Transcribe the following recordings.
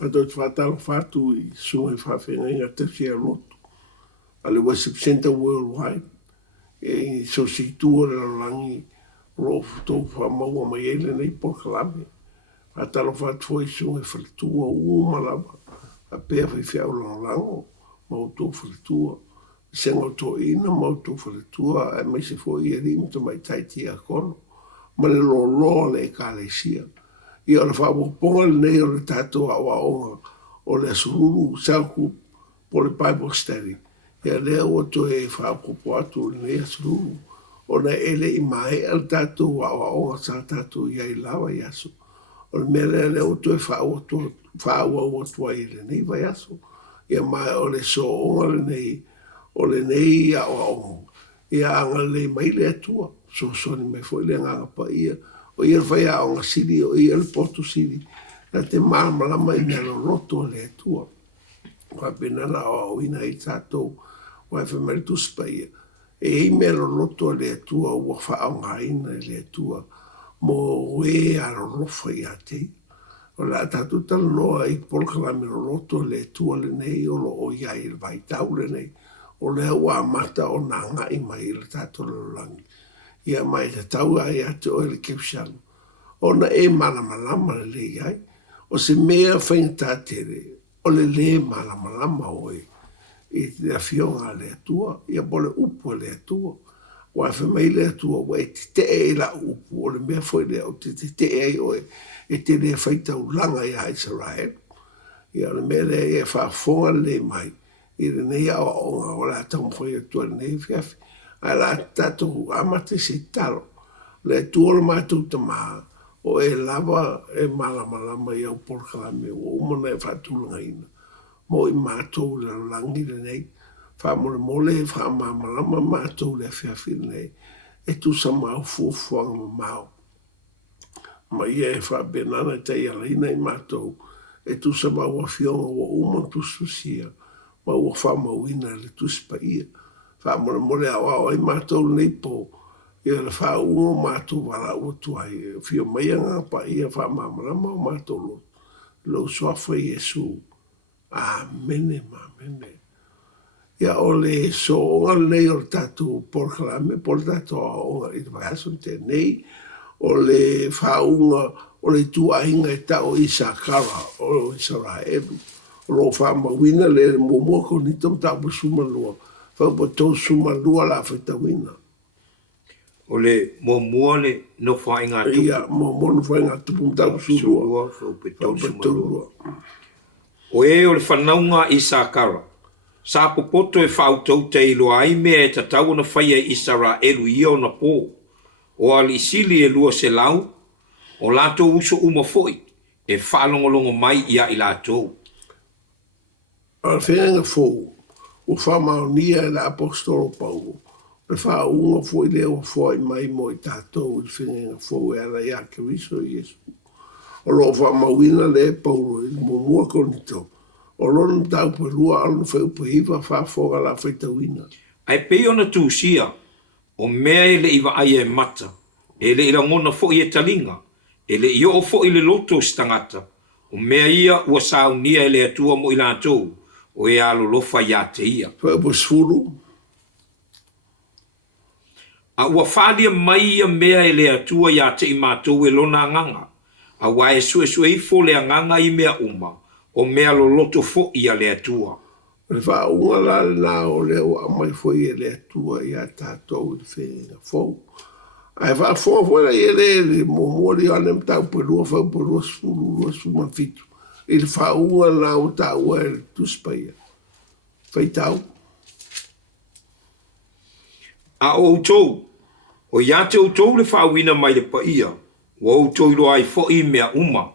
a to whatalo whatu I sunga I whawhenga inga te sia lotu. Ale Worship Center Worldwide, e so si tua langi rofu tau whamaua mai ele nei Porkalame. Whatalo whatu foi sunga whalitua umalawa, a pēr whi whiau lango, mau tau whalitua. Sengo to ina mau tau whalitua, e mai se foi e rimta mai taiti a kono. Ma le lo le kalesia. I ora whawaponga le nei o le tātou awa onga o le sururu sauku po le Bible study. Ia lea o to e whapopo atu le nei sururu. O na ele I mai al tātou awa onga sa tātou iai lawa yaso. O le mele le o to e whaua o tua I le nei vai yaso. Ia mai o le so onga le nei o le nei awa onga. Ia anga le mai le atua. So ni me foi le nganga pa ia o ia vai a nga siri o ia le porto siri na te malama I me roto le tua wa benana o ina I tato wa fe meritu spaia e me roto le tua o fa nga ina le tua mo we a rofa ia te o la tato tal no I Porkalame roto le tua le nei o lo o ia I vai tau le nei o le wa mata o nanga I mai le tato le langi ia mai te tau ai atu o le kepsano. Ona e malamalama le ai. O se mea whainta tere, o le malamalama oi. I te awhionga le atua, ia bole upu le atua. Wa whamai le atua, wa e te e la upu, o le mea whoi le au te e oi. E te le whaita ulanga ia Israel. Ia le mea le e whaafonga le mai. I le nei awa onga, o la tau mwhoi atua le nei whiawhi. Ala tatou amate se talo. Le tuola mātou ta maha. O e lava e malamalama I au Porkalame o umana e whatulanga ina. Mo I mātou le langi le nei. Whamole mole e whamamalama mātou le whiawhi le nei. E tu sa mau fuafuanga ma mau. Ma ia e whabenana te ialaina I mātou. E tu sa mau awhionga o umana tu susia. Ma ua whamauina le tu spa ia. Whamore mole awa I mātou nei po. Ia le whaungo mātou wala ua tuai. Whio maianga pa ia whamamarama o mātou lo. Lo soafa Iesu. Amene, amene. Ia o le so onga nei o le tātou Porkalame. Po le tātou onga I te whahason te nei. O le whaunga o le tuainga e tau Isakara o Israelu. O lo whamawina le mumua ko nitam tau pusumalua. Whapatou sumalua la whaitawina. O le mua le no whainga tupu. Ia, mua no whainga tupu mtau surua. Whapatou sumalua. O e o le whanaunga Isakara. Sa popoto e whautau te iloa ai mea e tatau na whaia Israelu ia o na pō. O alisili e lua se lau. O lato uso uma foi. E whaalongolongo mai ia I lato. A whenga fōu. O whamaunia e la apostolo Paulo. Le whaunga foi leo foi mai mo I tātou I whenga fōu e ala ia Keriso Iesu. O lo whamauina le Paulo I mumua konito. O lona tau pelua alo wheu pahiwa whafonga la whaitawina. Ai pei ona tūsia. O mea e le iwa ai e mata. E le ila ngona fo I e talinga. E le io o fo I le loto stangata. O mea ia ua saunia e le atua mo I lātou. O e alo lofa ia te ia. Whaupasfuru. A ua whalia mai ia mea e le atua ia te I mātou e lona nganga. A wa e sue I fo le nganga I mea uma. O mea lo loto fo ia le atua. Le whaunga la le nā o leo a mai foi e le atua ia tātou I whenga fōu. Ai whafonga I le momori anem tau pelua whaupalua sfuru suma fitu. I le whaunga nā o tāua e le tuspaia. Whaitau. A o outou. O ia te outou le whauina mai le paia. O outou lo ai fo I mea uma.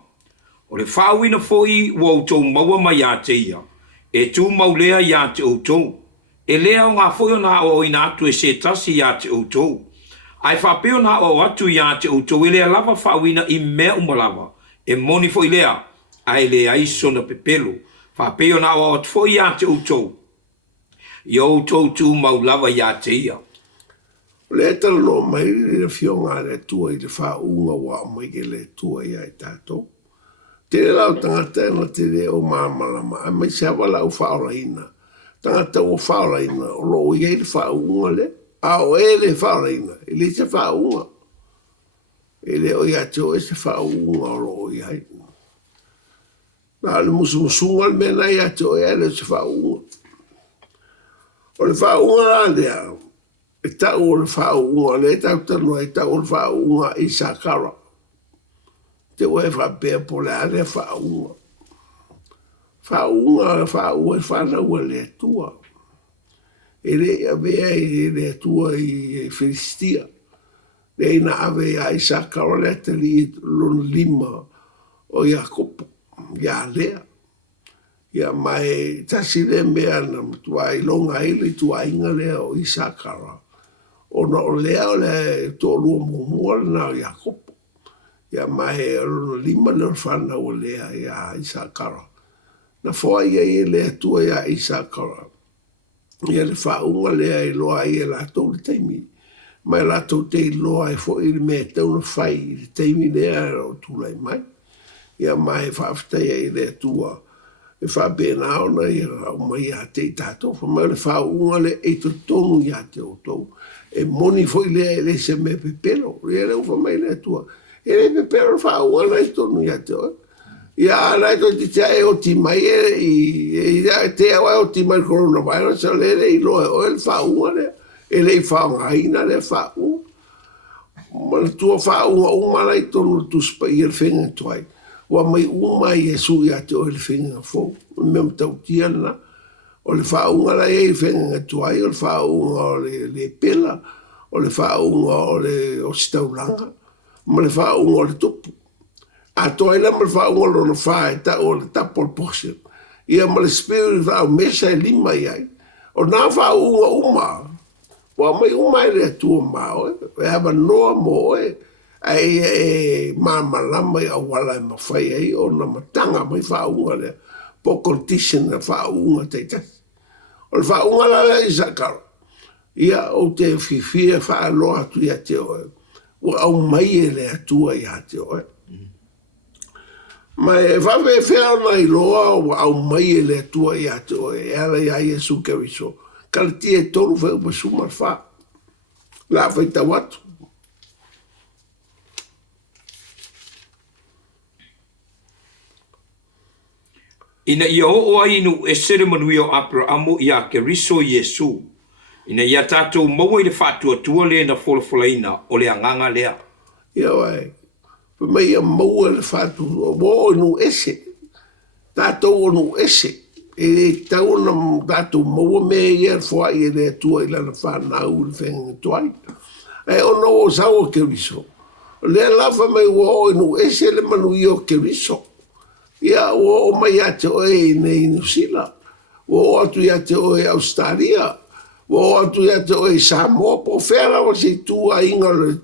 O le whauina fo I o outou maua mai a te ia. E tū maulea ia te outou. E lea o ngā fo na o ina atu e se tasi ia te outou. Ai whapeo na o atu ia te outou. E lea lava whauina I mea uma lava. E moni fo I lea. Ai lea iso na pepelo. Whapeo na o atu fo ia te outou. I outou tū maulava ia te ia. Le tala no mai le fionga le tua I le whaunga wa mai ke le tua ia I tātou. Te lau tangata na te re o māmalama, a mai se awala o whaoraina. Tangata o whaoraina, o lo iei le whaunga le. A o e le whaoraina, e le se whaunga. E le o ia te o e se whaunga o lo iei. Nā le musunga le mena ia te o e le se whaunga. O le whaunga la lea, e tau o le whaunga, le tau tanu e tau o le whaunga i Sakara. Te oe whapea po le ale whaunga. Whaunga e whanau le atua. E le avea i le atua i Filistia. Le ina avea i Sakara le atali lona lima o Iakopo. Ia lea. Ia mai tasi le mea na tua i longa ili tua inga lea o i Sakara. O na o lea o le tōlua mumua na o Iakopo. Ia mai o lima le whana o lea ia Isakara. Na fōa ia i lea tua ia Isakara. Ia le whaunga lea i loa i la tau le teimi. Mai la tau te loa i fō i le mea tau na whai i le teimi lea o tūlai mai. Ia mai whawhtai i lea tua. E whabena ona i au mai a te tātou. Mai le whaunga le e to tonu ia te o tau. E moni fō i lea i le se me pepelo. Ia le ufa mai lea tua. E le pepero whaunga nei tonu ia te oi. Ia anai to te tea o ti mai e te awa o ti mai coronavirus a le i loe o le whaunga le. E le i whaunga ina le whaunga. Mana tua whaunga umana i tonu tuspa i le whenga tuai. Wa mai uma i esu ia te o le whenga fōu. Mea mtau tiana. O le whaunga la e whenga tuai. O le whaunga o le pela. O le whaunga o sitaulanga. Ma le whaunga o le tupu. A toa ila ma le whaunga lo na whae ta o le tapo le posi. Ia ma le spirit au mesa e lima iai. O nā whaunga uma. Wa mai uma e le atua mao e. E hama noa mo e. Ai e māmalama i awala e mawhai ai. O na matanga mai whaunga le. Po condition na whaunga te tasi. O le whaunga la le i Sakara. Ia o te whiwhia whaaloa atu ia te oe. Wa au mai e le atua i hate oe. Mai e whawe e whea na i loa wa au mai e le atua i hate oe. E ala i ai e suke wiso. Kala tia e toru wheu pa sumar wha. La whaita watu. Ina ia o ainu e sere manui o Abrahamo i a ke riso Yesu. Ina ia tātou maua i le whātua tua le na wholawhalaina o le anganga lea. Ia wai. Pa mai a maua le whātua. Wo nu ese. Tātou o nu ese. E tau na tātou maua me ia fua i le tua i lana whanau le whenga tuai. E ono o sau o ke riso. Le lafa mai wo nu ese le manui o ke riso. Ia o mai ate oe nei New Zealand. O atu ate oe Australia. O atu ia te oi Samoa, po whera wa se tua inga le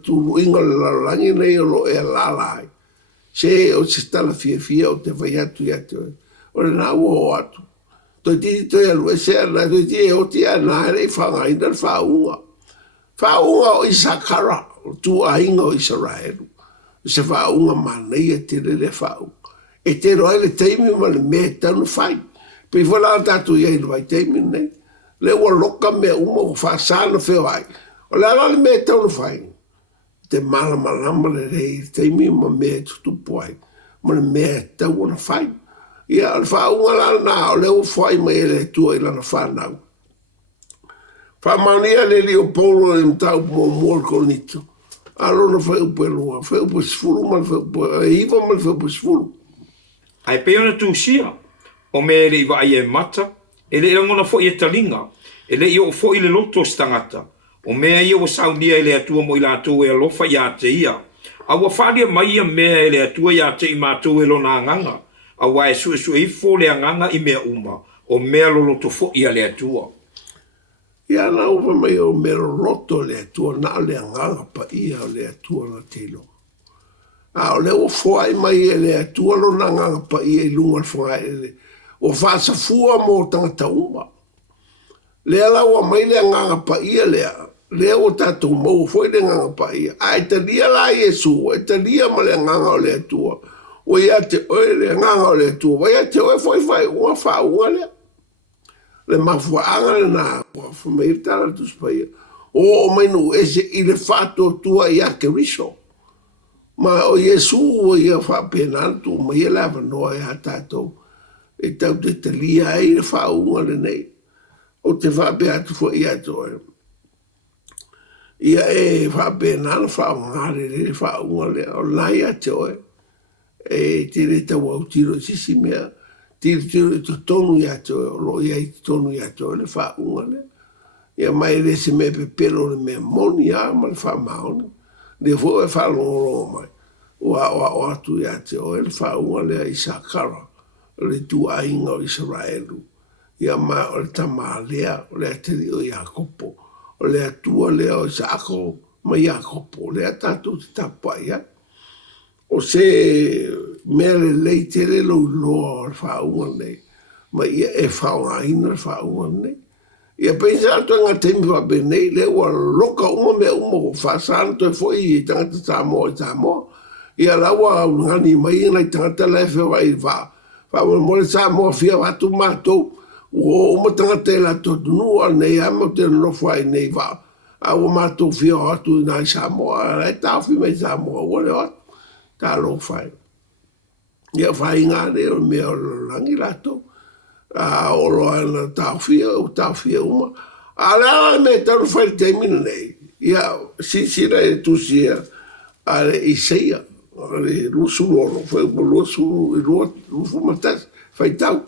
lalangi nei o lo e lalai. Se o se tala fia o te whai atu ia te oi. O le nā o atu. Toi titi toi alu e se ana, toi titi e o ti ana ere i whanga ina le whaunga. Whaunga o Isakara, o tua inga o Israelu. Se whaunga manei e te le whaunga. E te roa le teimi ma le me tanu whai. Pei whala tatu ia i vai teimi nei. Le ua loka mea uma o whaasana wheo ai. O le ala le mea tau na whai. Te malama le rei teimi ma mea tutupu ai. Ma le mea tau na whai. Ia al whaunga la nā o le ua whai mai ele tua i lana whanau. Whamaunia le li o polo e mtau mo mua konito. Alo na whai upe lua. Whai upe sifuru ma le whai upe. Iwa ma le whai upe sifuru. Ai peona tūsia. O me le iwa ai e mata. E le ngona fo i talinga. E le i o fo i le loto stangata. O mea i o saunia e le atua mo i la atua e alofa i ate ia. A wa whadia mai ia mea e le atua i ate i mātua e lona anganga. A wa e su e fo le anganga i mea uma. O mea lo loto fo i a le atua. Ia na upa mai o mea loto le atua na le anganga pa ia o le atua na telo. A o le o fo ai mai e le atua lona anganga pa ia i lunga whanga e le. O whaasa fua mo tangata uma. Lea laua mai le nganga pa ia lea. Lea o tātou mau foi le nganga pa ia. A e talia la Yesu. E talia ma le nganga o le atua. o ia te oe le nganga o le tua, vai te oe foi unga wha unga le. Le mafuanga le na, ua whameitara tu spaya. O mainu ese i le whato tua i ake riso. Ma o Yesu o ia whapenantu, ma ia lava noa e hatatou. E tau te lia e le whaunga le nei. O te whape atu fo i ato e. Ia e whapenana whaunga le whaunga le, o nai ato e. E te re tau au tiro sisi mea. Tiro i to tonu i ato e, o lo ia i tonu i ato e le whaunga le. Ia mai le se me pepelo le mea moni a ma le whamaoni. Le fo e whalongoro mai. O atu i ato e le whaunga le i Sakara. Le tua inga o Israelu. Ia ma o le tama lea, o le ateri o Iakopo. O le atua lea o Isako ma Iakopo. Le atatu te tapa ia. O se mea le leitere lo loa o le whaunga nei. Ma ia e whaunga ina le whaunga nei. Ia pensa atu nga temi wa benei le ua loka uma mea uma o whasanto e foi i tangata Samoa i Samoa. Ia lawa ngani mai ina i tangata lefe wa i wha. Wha mole Samoa fia watu mātou. O uma tangata e la totunua nei ama te nofua i nei wha. A o mātou fia watu i nai Samoa. E tawhi mai Samoa wale watu. Tā lo whai. Ia whai ngā reo mea o langi lato. O loa na tawhia o tawhia uma. A rea me taru whai teimina nei. Ia sisira e tusia a le Isaia. A le lusu loro. Whai mo lusu i rufu matas. Whai tau.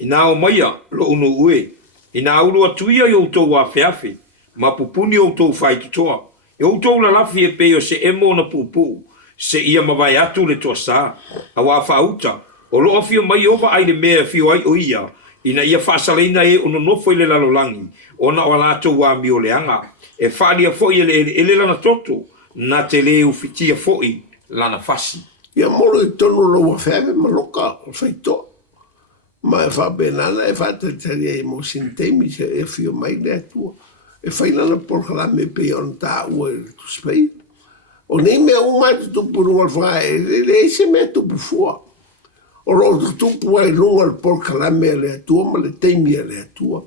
Ina o maia lo unu ue. Ina ulu atuia i outou wa feafe. Ma pupuni outou whai tutoa. I outou la lafi e peo se emo na pupu. Se ia mawai atu le toa sa. A wa whauta. O loa fio mai ova ai le mea fio ai o ia. Ina ia whaasaleina e ono nofo i le lalolangi. Ona o lato wa mi o leanga. E whaalia foi ele lana toto. Na te leu fitia foi lana fasi. Ia moro i tonu lo wa feafe maloka o whaitoa. Ma e whapenana e whaatataria e mo sintemi se e fio mai le atua. E whainana porkala me pe on ta ua e tu spei. O nei mea umai tu tupu runga whae, le eise mea tupu fua. O ro tu tupu ai runga porkala me le atua, ma le teimia le atua.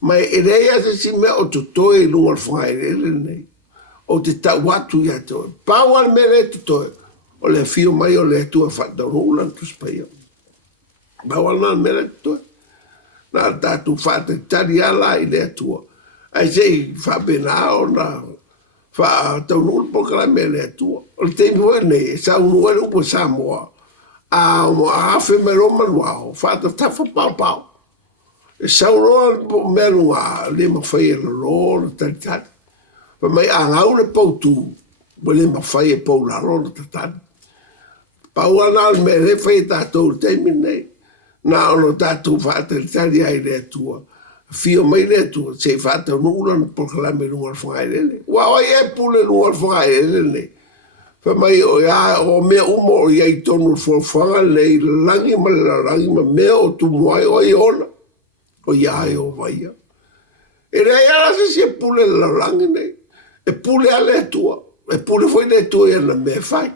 Ma e reia se si mea o tutoe runga whae le nei. O te tawatu ia toe. Pāwal me le tutoe. O le fio mai o le atua whatarula tu spei. Bawala mera to na tatu fata tari ala i le atua ai sei fa benao na fa tonu po kala me le atua o te mo ne sa un uero po Samoa a mo a fe me lo manuao fata tafa pau e sa ro po melua le mo fai le ro tata pa mai a ngau le po tu bo le mo fai po la ro tata pa wana me le fai tato te mine na ono tatu whata tari ai le atua. Fio mai le atua, se whata nulan por kalame lungal whangai lele. Wa e pule lungal whangai lele. Fa mai o ia o mea umo o ia i tonu whanga le langi ma mea o tu moai o i ona. O ia e o vaia. E rea ia se se pule la langi nei. E pule a le atua. E pule foi le atua ia na mea whai.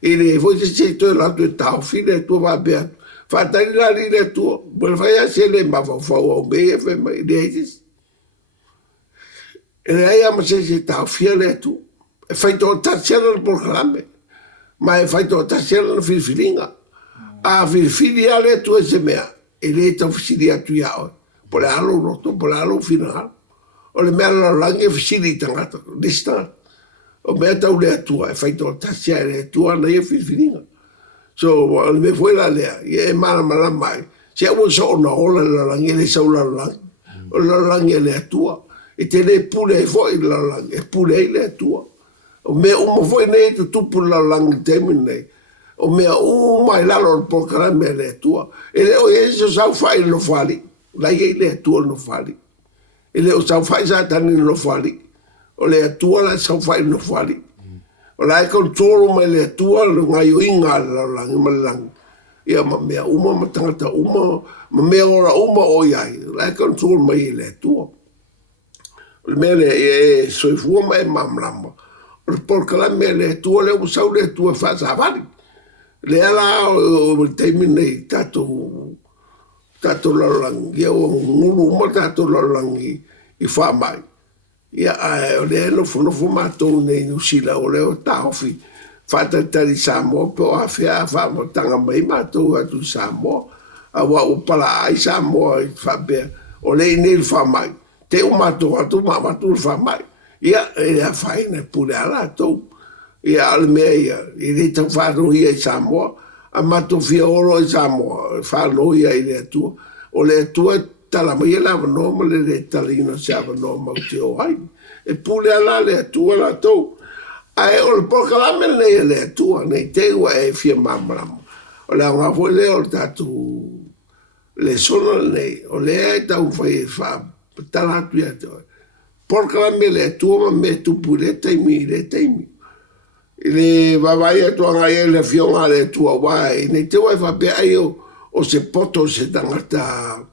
E le foi se toi lato e tau fi le atua va bea. Fatari la li le tua, bol fai a se le ma fa o be e fe mai de isis. E ai ama se ta fia le tu. E fai to ta sela por grande. Ma e fai to ta sela filinga. A filia le tu se mea. E le ta filia tu ya. Por alo roto, por alo final. O le mea la lange fisili tangata, lista. O mea ta le tu, e fai to ta sela le tu na e filinga. So me fue la lea, y es mala mai. Si hago eso no ola la langue le sa la langue. O la langue le atua. E te le pule foi la langue, e pule le atua. O me uma foi nei tu pu la langue temine. O me mai la lor por cara me le atua. E le o eso sa fai no fali. La ye le atua no fali. E le o sa fai sa tan no fali. O le atua la sa fai no fali. O la e kontrolu mai le atua lo ngai o inga la langi malang. Ia ma mea uma ma tangata uma, ma mea ora uma o iai. La e kontrolu mai le atua. O le mea le e soifua mai mamlama. O le porkala mea le atua le usau le atua whaasa havari. Le ala o taimi nei tatou lalangi, ia o ngulu ma tatou lalangi I wha mai. Ia o le nofo mātou nei nusila o leo taofi. Whatatari Samoa, pe o awhia whamotanga mai mātou atu Samoa. A wa o pala ai Samoa I whabea. O le nei wha mai. Te o mātou atu mātou wha mai. Ia e a whaina pule ala tau. Ia ale mea ia. I le tau whārohi ai Samoa. A mātou whia oro ai Samoa. Whārohi ai le atua. O le atua tala mai e lava noma le talina se ava noma o te o ai. E pule ala le atua la tau. Ai o le pokalame nei le atua. Nei te ua e whia mamaramu. O le ngā fo le o tatu le sona nei. O le e tau whai e wha. Tala atu ia te oi. Pokalame le atua ma me tupu le taimi le taimi. I le wawai atua ngai e le fionga le atua wai. Nei te wai whape ai o se poto se tangata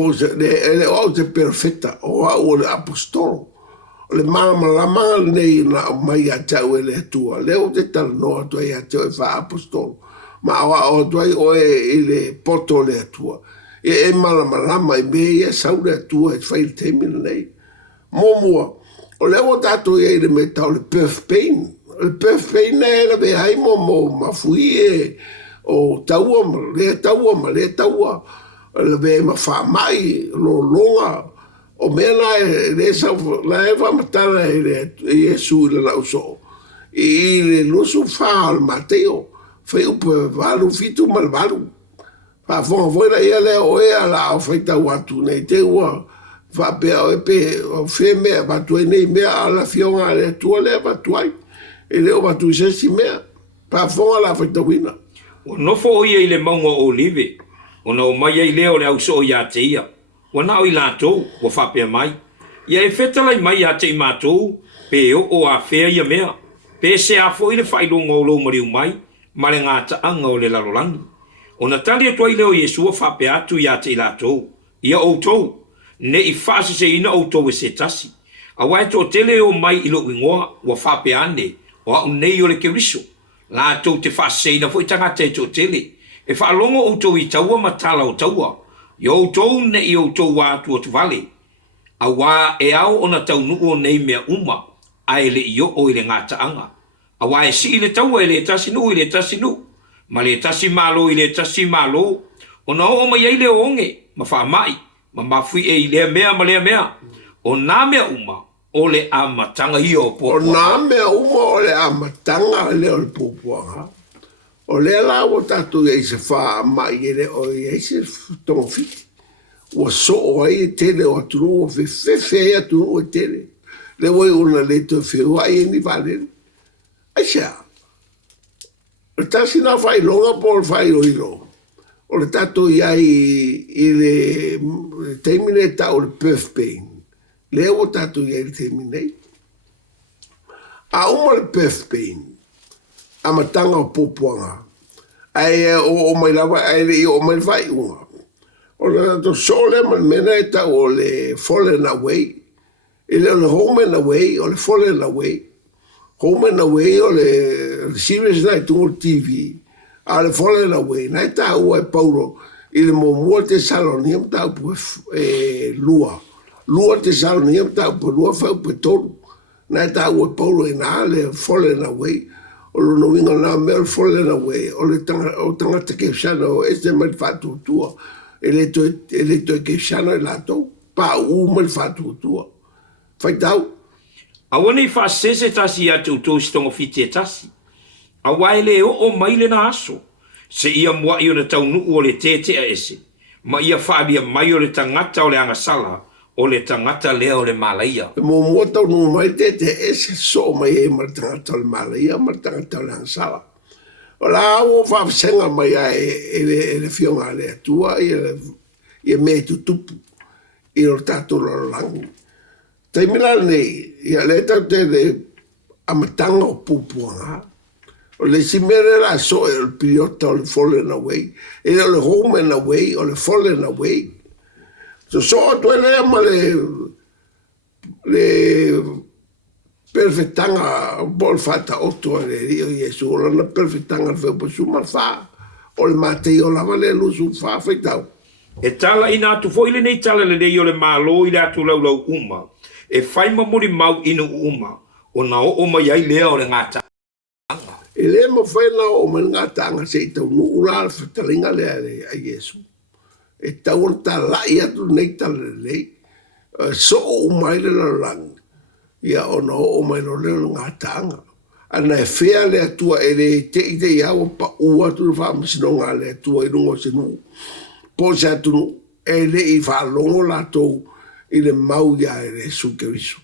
le o te perfetta o le apostolo o le malama nei na mai a tau ele atua le o te tala noa tua I a tau e wha apostolo ma o tua o e le poto le atua e malama I me e sau le atua e whai temina nei momua o le o tato e le me tau le birth pain e le ve hai mo mafui e o taua ma le taua le ve ma fa mai lo longa o mena le sa la eva matala le Yesu le la uso I le loso fa al Mateo fe upo valu fitu mal valu fa fo foi la ia le o e ala o feita watu nei te ua fa pe o pe o fe me va tu nei me ala fionga le tu le va tu ai e le o va tu se si me pa fo ala feita wina o no fo ia I le maunga olive o no mai ai leo le au so ia te ia o na o I latou o whapea mai ia e whetalai mai ia te I mātou pe o a whea ia mea pe se a fo I le whailonga o lo mariu mai ma le ngata anga o le lalolangi o na tali atua I leo Yesu o whapea atu ia te I latou ia o tou ne I whasi se ina o tou e se tasi a wai to tele o mai I lo ingoa o whapea ane o au nei o le keriso la tou te whasi se ina fo I tangata e to tele e whaalongo o tau I taua matala o taua. I o tau ne I o tau wā tua tu vale. A wā e au o na tau nuo nei mea uma. A e le I o I le ngāta anga. A wā e si I le taua e le tasinu I le tasinu. Ma le tasi malo I le tasi malo. O na o mai ai le onge. Ma wha mai. Ma mafui e I le mea ma le mea. O nā mea uma. O le amatanga hi o po. O nā mea uma o le amatanga le o le pupuanga. O le la o tatu e se wha mai e le o e se tonga fiti. O so o ai tele o atunu o fe atunu o tele. Le wai una le to fe o ai ni vale. Ai sea. O tasi na fai longa por fai o ilo. O le tatu ai I le termine ta o le birth pain. Le o tatu ai le termine. A uma le birth pain. A matanga o popoanga. Ai o mai lava ai le o mai vai unha. O le to sole man mena eta o le fallen away. Ele o le home and away o le fallen away. Home and away o le series night to TV. A le fallen away. Na eta o e Paulo I le mo te saloniam ta pu lua. Lua te saloniam ta pu lua fa pu tolu. Na eta o e Paulo ina le fallen away. O lo no winga na mel fallen away o le tangata ke shana o este mal fatu tua ele to ke shana la to pa u mal fatu tua fai tau a wani fa sese tasi atu to stongo fiti tasi a waile o mai le na aso se ia mua I o tau nu o le tete a ese ma ia fa bia mai o le tangata o le anga sala o le tangata lea o le malaia. Mo mota no mai te ese so mai e mar tangata o le malaia, mar tangata o le ansala. O la o fa senga mai e le fionga le atua e me tutupu I o tato lo langu. Te mila nei, ia le tau te le amatanga o pupuanga. O le simere la so e o pilota o le fallen away. E o le home and away, o le fallen away. So tu ele ma le perfetanga bol fata oto le rio Yesu o na perfetanga fe po suma fa o le mate o la vale lu su fa fe tau E tala ina atu fo ile nei tala le rei o le malo i le atu lau uma. E fai mamuri mau inu uma. O na o mai ai lea o le ngata. e le mo fe na o me ngata se tau nu ura fe talinga le a Yesu e tau ta la ia tu nei tala le so o mai le lang ia ono o mai no le ngata ana e fea le atua e le te ide ia o pa ua tu fa msinonga le atua i rungo se nu po sa tu e le i fa longo la to i le mau ia e le su ke visu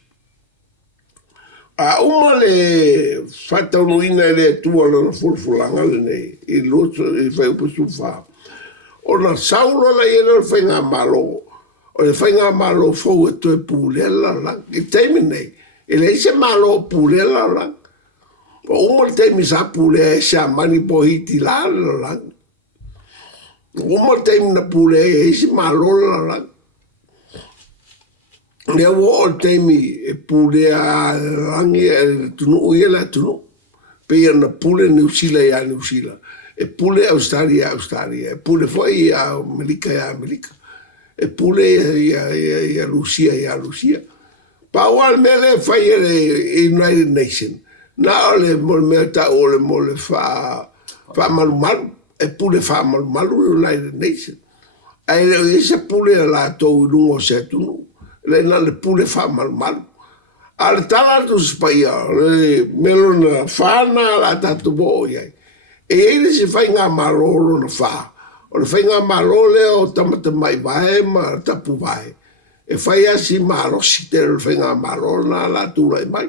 a uma le fata unuina le atua le fulfulanga le nei i loto i fa upo su fa o na saulo la i le whainga malo o le whainga malo fau e to e pulela lang i teimi nei e le ise malo pulela lang o uma te mi sa pule sa mani po hiti la la uma te mi na pule e si malo la le wo te mi pule a langi e tunu ia la tunu pe na pule New Zealand ya New Zealand e pule Australia e pule foi a America e pule ya Lucia pa wal mele fai e United Nations na ole me ta ole mole fa malu e pule fa malu United Nations ai le se pule la to lungo se tu le na le pule fa malu al tala tu spaia le melona fa na la ta tu boia e ele se fa nga malo no fa o le fa nga malo le o tamata mai vai ma tapu vai e fa ia si malo si te le fa nga malo na la tu lai mai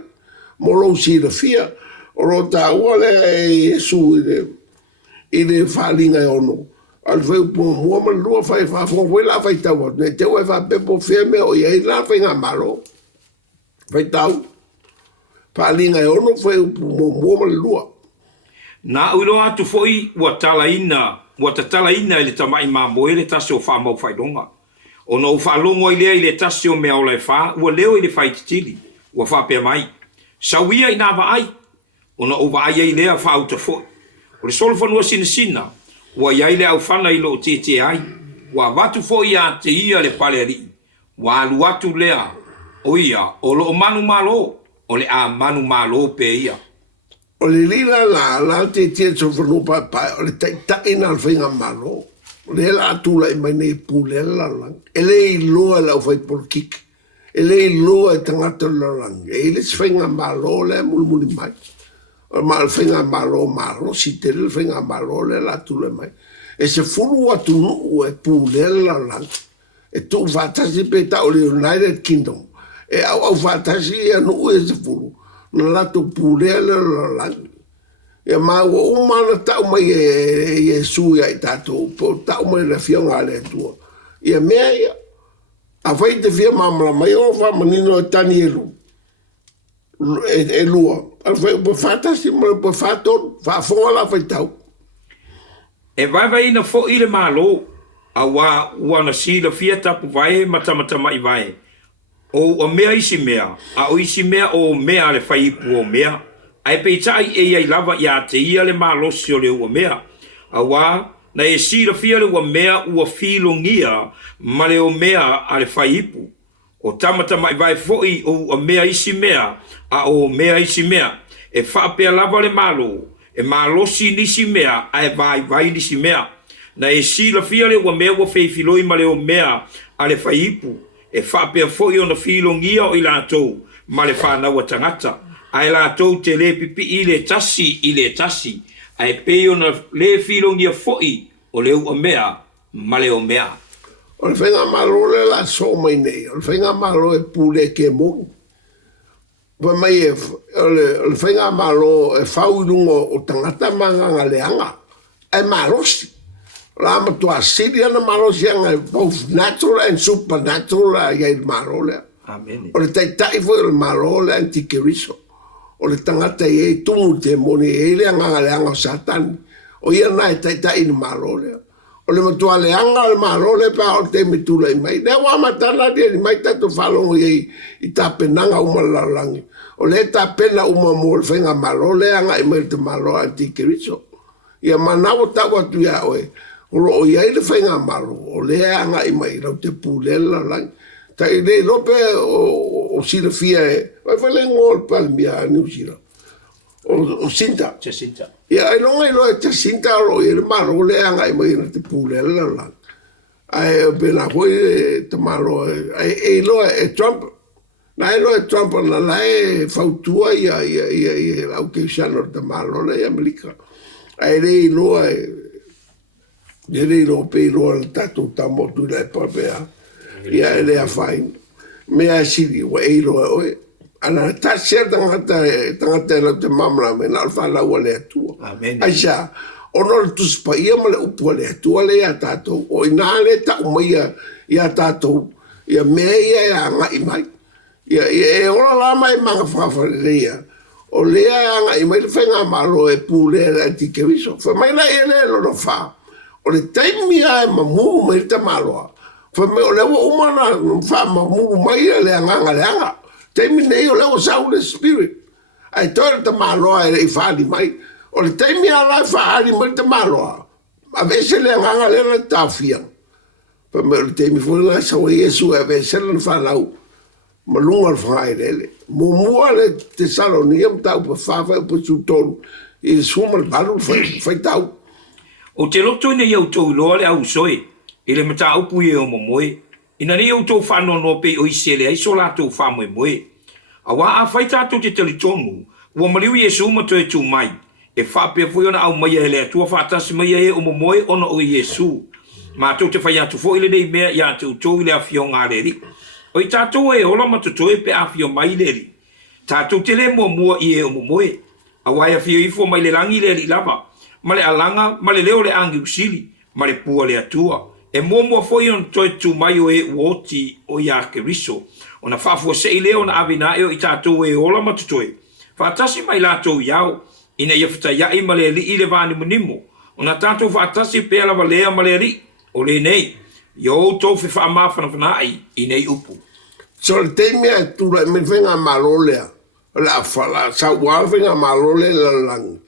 molo si le fia o lo ta wale Yesu i le whalinga e ono. Al wheu po mua man lua whai whafo whai la whai tau ne te wai wha pepo whiame o iei la whai ngā malo. Whai tau. Whalinga e ono wheu po mua man lua. Na ulo atu foi wa talaina i le tamai mamo e le tasi o wha mau whaidonga. O no whalongo i lea i le tasi o mea o lai wha, ua leo i le whai titili, ua wha pia mai. Sawia i nā ai, o na uwa ai ai lea wha auta foi. O le solo whanua sina, ua iai le au whana i lo te ai, ua watu foi a te ia le pale ali, ua alu atu lea, o ia, o lo manu malo, o le a manu malo pe ia. O le lila la te so whanua pa, o le taina al whainga malo, o le la atula i mai nei pule la lang, e le i loa la whai porkik, e le i loa i tangata la lang, e le whainga malo le mulmuli mai. O ma le whainga malo, si te le whainga malo le la tule mai. E se furu atu nuu e pule la lang, e tu whatasi pe ta o le United Kingdom, e au whatasi e nuu e se furu, na lato pule la lang. E ma ua umana tau mai e suia i tatou, po tau mai le fionga le tua. Ia mea ia, a whai te fia mamala mai o wha manino e tani e lu. E lua. Al whai po whatasi, ma po whaton, whafonga la whai tau. E vai ina fo i le malo, a ua na si la fia tapu vai, matamata mai vai. O mea isi mea, a o isi mea o mea le whai ipu o mea. Ai peitai e ai lava ia te ia le malosi o le ua mea. A wā, na e si la fia le ua mea ua filongia ma le o mea a le whai ipu. O tamata mai vai foi o mea isi mea, a o mea isi mea. E whaapea lava le malo, e malosi nisi mea, a e vai nisi mea. Na e si la fia le ua mea ua feifiloi ma le o mea a le whai ipu. E whaapea foi o na filongia o i lātou ma le whanau a tangata. Ai la tau te le pipi i le tasi, ai peo na le filongia foi o le ua mea, ma le o mea. O le whainga malo le la so mai nei, o le whainga malo e pule ke mongi. Pa mai e, o le whainga malo e whaurungo o tangata manga leanga, ai malosi. La matua siri ana malosi anga, both natural and supernatural, ai malo lea. Amen. O le taitai foi o le malo le antikeriso. O le tangata e tumu te moni e le anga o satani. O ia nai taitai ni malo lea. o le matua le anga le malo le pa o te mitula i mai le wa matana dia ni mai tato falongo i ta penanga uma lalangi o le ta pena uma mo le fenga malo le anga i mai te malo anti keriso ia manawo tawa tu ya oe o ia le fenga malo o le anga i mai lau te pulela langi ta i le lope o sila fia e vai fale ngol palmia ni usira o Sinta. Jacinta. Ia ai longa i loa Jacinta o i le malo le anga i mai na te pulela lang. Ai bena hoi te malo ai loa e Trump. Na e loa Trump na lae fautua ia au ke siano te malo le Amerika. Ai le i loa le loa pe i loa le tatu tamotu le papea. Ia e le a fain. Mea siri wa e loa oe. Ana ta sia tangata la te mamla me na fa la wale atua. Amen. Aisha ono tu spa ia male upo le atua le atato o ina le ta umaia ia tato ia meia ia nga imai. Ia e ora la mai manga fa ia. O le nga imai le fenga malo e pule le antikeviso. Fa mai la ele lo fa. O le taimia e mamu mai te malo. Fa me o le umana fa mamu mai le nga le anga. Taimi nei o leo sau le spirit. Ai tore te maloa e whaali mai. O le taimi ala whaali mai te maloa. A vese le nganga le na tawhia. Pa me o le taimi fwela sau Yesu e vese le whanau. Malunga le whaai lele. Mumua le te Salonia mtau pa whawha pa sutonu. I le suma le balu whai tau. O te loto ina iau tau loa le au soe. I le mata upu i o momoe. Ina ni o tau whanau no pe o isele ai so la tau whamoe moe. A wa a whai tātou te telitonu, ua mariu Yesu ma toi tu mai. E whapea fui ona au mai e le atua whatasi mai e o momoe ona o Yesu. Ma tau te whai atu fo ile nei mea i atu tau ile a fio ngā reri. O i tātou e ola ma toi pe a fio mai leri. Tātou te le mua i e o momoe. A wai a fio ifo mai le langi leri lava. Ma le alanga, ma le leo le angi usili, ma le pua le atua. E mua foi on toi tu mai o e uoti o ia ke riso. O na whafua se i leo na awina eo i tātou e ola matutoi. Whaatasi mai lātou iau, ina ia whita iai ma le li i le vāni munimo. O na tātou whaatasi pēa lawa lea ma le ri. O le nei, i o tau whi whaamawhana whanai i nei upu. So le teimea tura me whenga malolea. La whala, sa wala whenga malole la langi.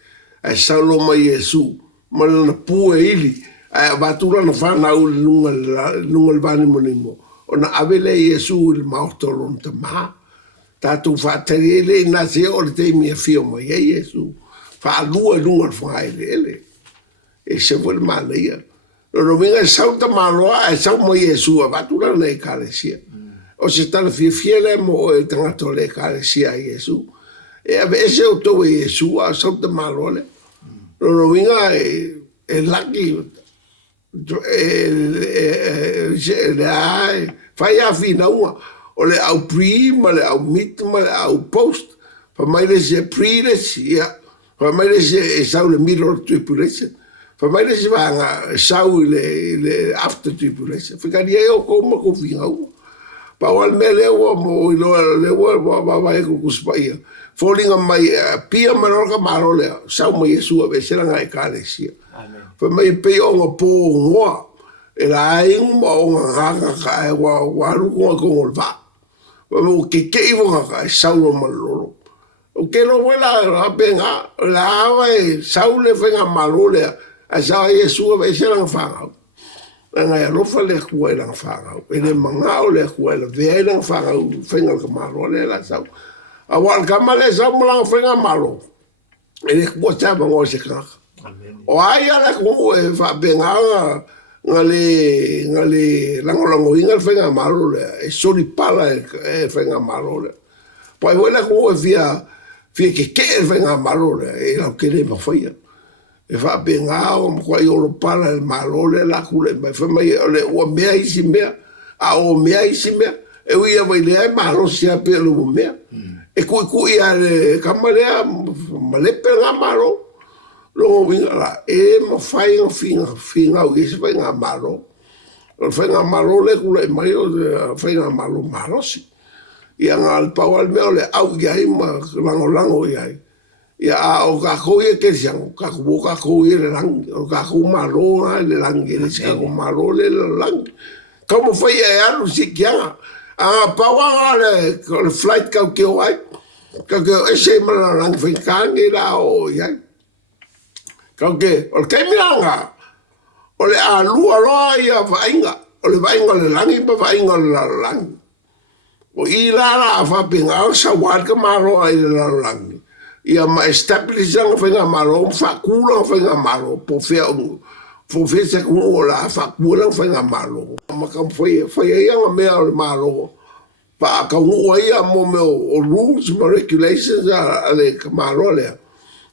Ai saulo mai Yesu, ma na pua ili. Ai watura na whanau lunga le vāni munimo. O na awele Yesu le maotoro te maa. Tātou whaatari ele na se o le teimea fio mai e Yesu. Whaalua lunga whaai le ele. E se wale mana ia. No minga sau ta maloa e sau mai Yesu a watura na e kāresia. O se tala fia le mo e tangato le kāresia a Yesu. E ave ese o tau e Yesu a sau ta maloa le. No minga e laki fai a fina ua o le au pre ma le au mit ma le au post fa mai le se pre le sia fa mai le se e sau le middle tribulation fa mai le se vanga sau le after tribulation fa ka dia o ko ma ko fina ua pa wal me le ua mo le ua va e ko kuspaia falling on my pia maroka marole sau mai Yesu a vesela ngai ka le sia fa mai pe o ngo po ngoa e la ing mo nga ka e wa ru ko va o ke ivo ka saulo malolo o ke lo wela a benga la vai saule venga malole a sa Yesu a vesela nga nga ya lo fa le ku la fa e le manga o le ku la ve la fa venga ka malole la sau a wal kamale sa mo la venga malo e le ku ta mo se ka o ai ala ko e fa benga ngale lango inga fenga malo e soli pala e fenga malo poi wala ko via ke fenga malo e la ke le mafia e fa benga o ko yo pala el malo la kule me fa me le o me ai si me a o me ai si me e wi a vai le malo sia pe lo me e ku ia le kamale male pe la malo lo vinga la e mo fai un finga o ese fai nga malo o fai nga malo le kule mai o fai nga malo si ia nga al pau al meo le au iai ma lango iai ia o ka ko ia ke siang ka ko ia le lang o ka ko malo le lang le ska ko malo le lang ka mo fai e alu si kia a pawa le flight ka ke wai ka ke ese mala lang fai ka ni la o ia ka ke o ke milanga o le alu alo ia vainga o le vainga le lang i pa vainga le lang o i la fa pinga o sa wa ka malo ai le lang ia ma establish ang fenga malo fa kula fenga malo po fe se ku la fa kula fenga malo ma kam foi yang me al malo pa ka u ia mo me o rules and regulations ale malo le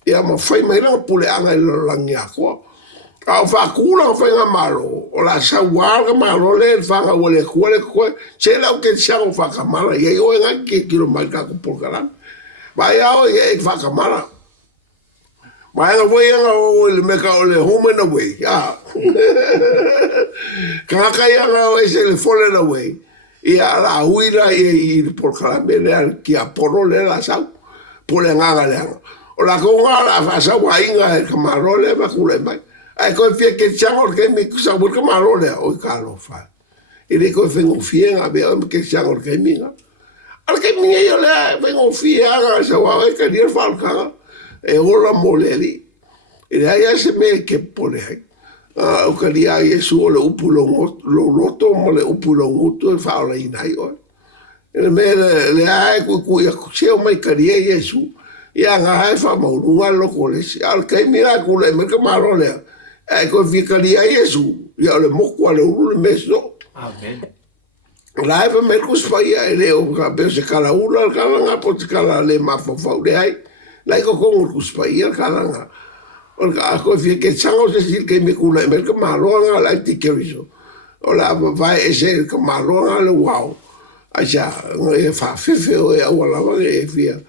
ia ma foi me la pule anga le langia ko a fa kula fenga malo o la sa wa malo le fa ga le ko se la que se fa ka malo ia yo nga que kilo marca ko por galan vai ao e whakamara. Mai nga wei anga o le meka o le home and away. Ka kai anga o e se le fall and away. Ia la huira i por karamele ki a poro le la sau. Po le nganga le anga. O la konga la fasa wa inga e kamaro le makule mai. Ai koe fia ke chango ke mi kusa bur kamaro le o i kalo fa. I le koe fengo fienga be o ke chango ke mi nga. Al que mi yo le vengo fiaga se va a que dir falca e ola moleli e aí se me que pone o que dia Yesu le upulo lo roto mole upulo nguto e fa la ina yo e me le ai ku ya se o mai caria Yesu ya nga ai fa mo lunga lo cole al que mira ku le me que malo le e ko fi caria Yesu ya le mo ku le u meso amen. La eva me kuspaia e leo ka be se kala ula kala nga po kala le mafofau de ai la ko ko kuspaia kala nga o ka ko fi ke chango se sil ke me kula me ka malo nga la ti ke viso o la vai e se ka malo nga le wow aja e fa fefe o e wala va e fia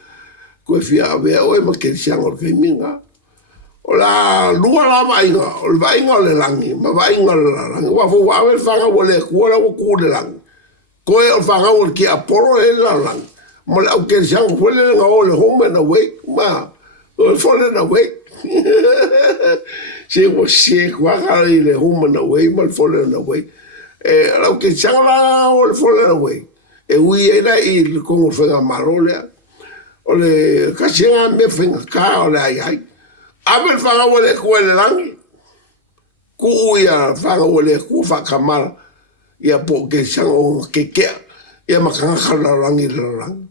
ko fia be o e ma ke chango ke minga o la lua la vai nga le langi ma vai nga le langi wa fo wa fa nga wole ko la ko le langi koe o whangau ki a poro e la lang. Mo le au ke siang whele nga o le home and away. Ma, o le whole and away. Se o se kwaka i le home and away, ma le whole and away. E au ke siang la o le whole and away. E ui e na i le kongo whenga maro lea. O le kasianga me whenga ka o le ai ai. Awe le whangau o le kua le langi. Ku ui a whangau o le kua whakamara. Ia po ke sango ke kea ia makanga kala langi lang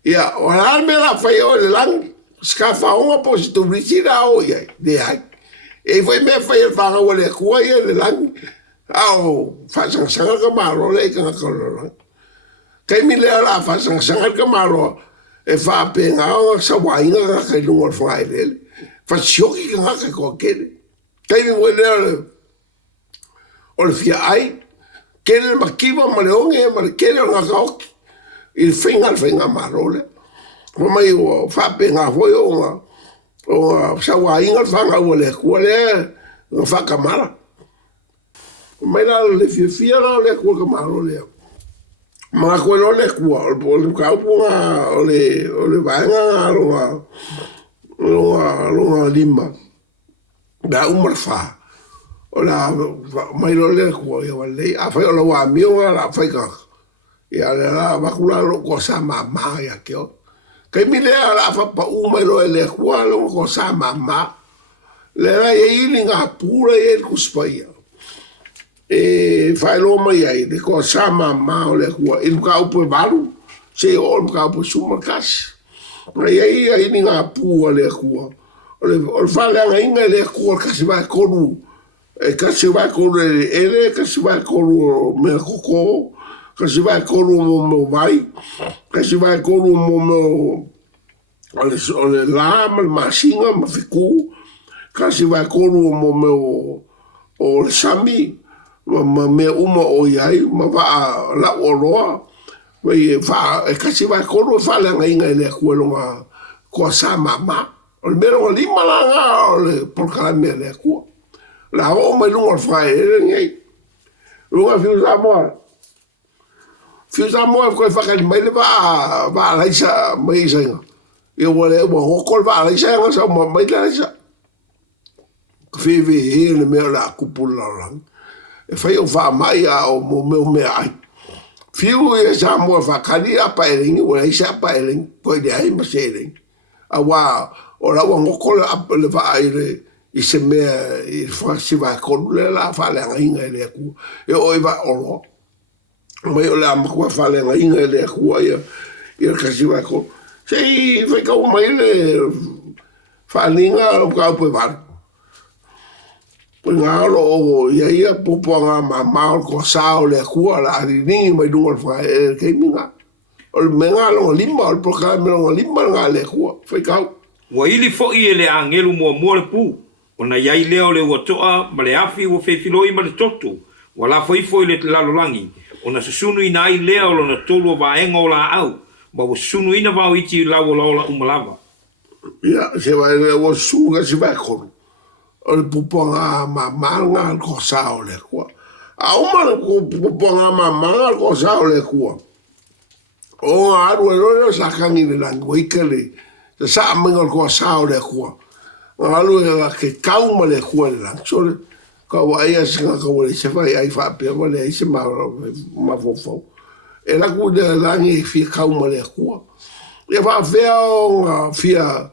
ia ora me la fai o lang ska fa o po si tu ricira o ia de ai e foi me fai fa o le kua ia le lang au fa sang sang ka maro le ka kala lang kai mi le la fa sang sang ka maro e fa pe nga o sa wa inga ka lungo fa ile fa shoki ka ko ke kai mi le o le fia ai kele makiwa maleonge ma kele nga kaoki il fenga marole mo mai o fa pe nga foi o sa wa inga fanga ole kuale no fa kamara mai la le fia le ku marole ma ko le ku o ka pu ole vanga lo lima da umar Ola mai lo le ko yo le a fa lo wa mi o la fa ka ya la va kula lo ko sa mama ya ke o ke mi le la fa pa u mai lo le ko lo ko sa mama le la ye ni nga pura ye ku spaia e fa lo mai ai de ko sa mama o le ko il ka u po balu se o ka po suma kas ye ye ni nga pu le ko o fa le nga le ko ka se va ko e kasi vai koru ele kasi vai koru me koko kasi vai koru mo vai kasi vai koru mo ole la mal masinga ma fiku kasi vai koru mo o sami ma me uma o yai ma va la oroa vai fa kasi vai koru fa la ngai le kuelonga ko sa mama o mero lima la ole por cada me le ku la o mai lunga fai ngai lunga fiu sa mo ko fa ka mai le ba la isa mai sa ia wale wa hokol va ala isa nga sa ma mai la isa fe le me la kupula lang e fai o fa mai a o mo me ai fiu e sa mo fa kali apa eling o isa apa eling po de ai ma seling a wa o la wa hokol le va ai i se mea i fa si va kolu le la fa le inga le ku e o va o mai o la ma ku fa le inga le ku ia ka si va kolu sei vai ka o mai le fa linga o ka po va po nga lo ia po nga ma ko sa o le ku la ni mai dungo fa ke minga o menga lo lima o programa lo lima nga le ku fa ka wa ili fo i le angelu mo le pu ona yai leo le watoa ma le afi ua feifiloi ma le toto ua la foifoi le lalolagi ona susunu ina ai lea o lona tolu o vaega o laau ma ua susunu ina vaoiti lau o laola uma lava ia se vai ua suga se vai kolu o le pupuaga mamaga le kosa o le kua a uma le pupuaga mamaga le kosa o le kua o alu e lole o sakagi le lagi ua ika le sa saamaiga o le kosa o le kua alu e ke kau ma le kua le lang so ka wa ia singa ka wale se vai ai fa pe ma le se ma fofo e la ku de langi fi kau ma le kua e va veo fia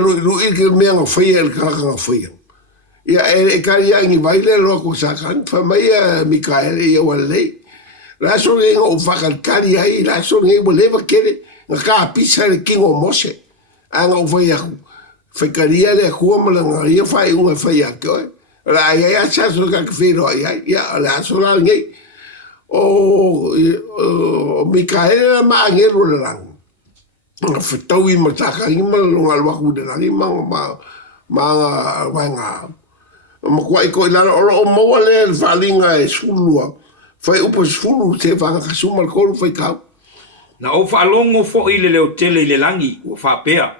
lu i ke me nga foi el ka foi ia e ka ia ni vai le lo ko sa kan fa mai Mikael e wale la so nge o fa ka kari ai la so nge mo le va kere nga ka pisa le kingo mose anga o vai Whekaria le kua malanga ia whai unga whai ake oi. La ia chaso ka kwhiro ia la aso la ngei. O Mikaela ma angelo le lang. Whetau i mataka i ma lunga lwaku de lang i ma wanga. Ma kua i ko i lana o maua le whalinga e sulua. Whai upa sulu te whanga kasuma le koru whai kau. na o whaalongo fo i le leo tele i le langi ua whapea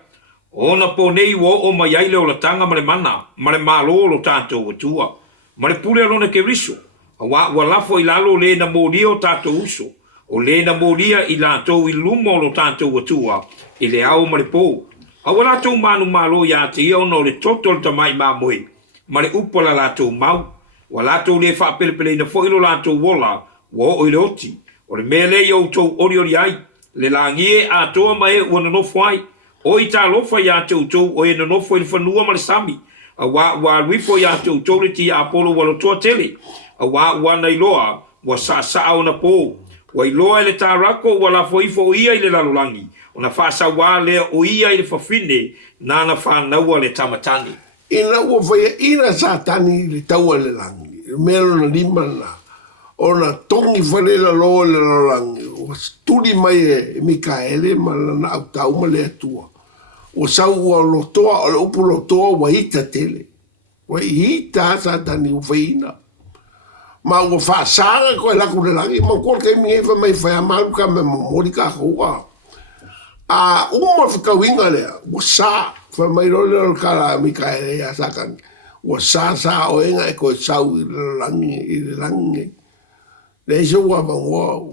ona po nei wo o mai ai le o la tanga ma le mana, ma le malo lo tātou atua, ma le pule alona ke riso, a wa lafo i lalo le na moria o tātou uso, o le na moria i lātou i lumo lo tātou atua, i le au ma le pō. A wa lātou manu malo ia te ia ono le toto le tamai mā moe, ma le upala lātou mau, wa lātou le whapelepele na fo ilo lātou wola, wa o i le oti, o le mele i au tau ori ori ai, le langie a toa mai ua nanofo ai, o i tā lofa ia tau o e nanofo i le whanua ma le sami, a wa rifo ia tau le ti a apolo walo toa tele, a wa nei loa, wa sa o na pō, wa i loa i le tā rako wa la foifo ia i le lalolangi, o na whasa wā lea o ia i le whawhine, nana whanaua le tamatani. Ina ua whaia ina sa tani le taua le langi, melo na lima na, o na tongi whanela loa le lalolangi, o tuli mai e Mikaele ma na au tau ma le atua. O sau ua lotoa, o le upu lotoa wa hita tele. Wa hita sa tani uwhaina. Ma ua whaasara koe laku le langi, ma kua kei mi ewa mai whai amaru ka me mamori ka hoa. A uma whikawinga lea, ua sa, whai mai role o kara Mikaele a sakani. Ua sa o enga e koe sau i le langi. Le iso ua wangua.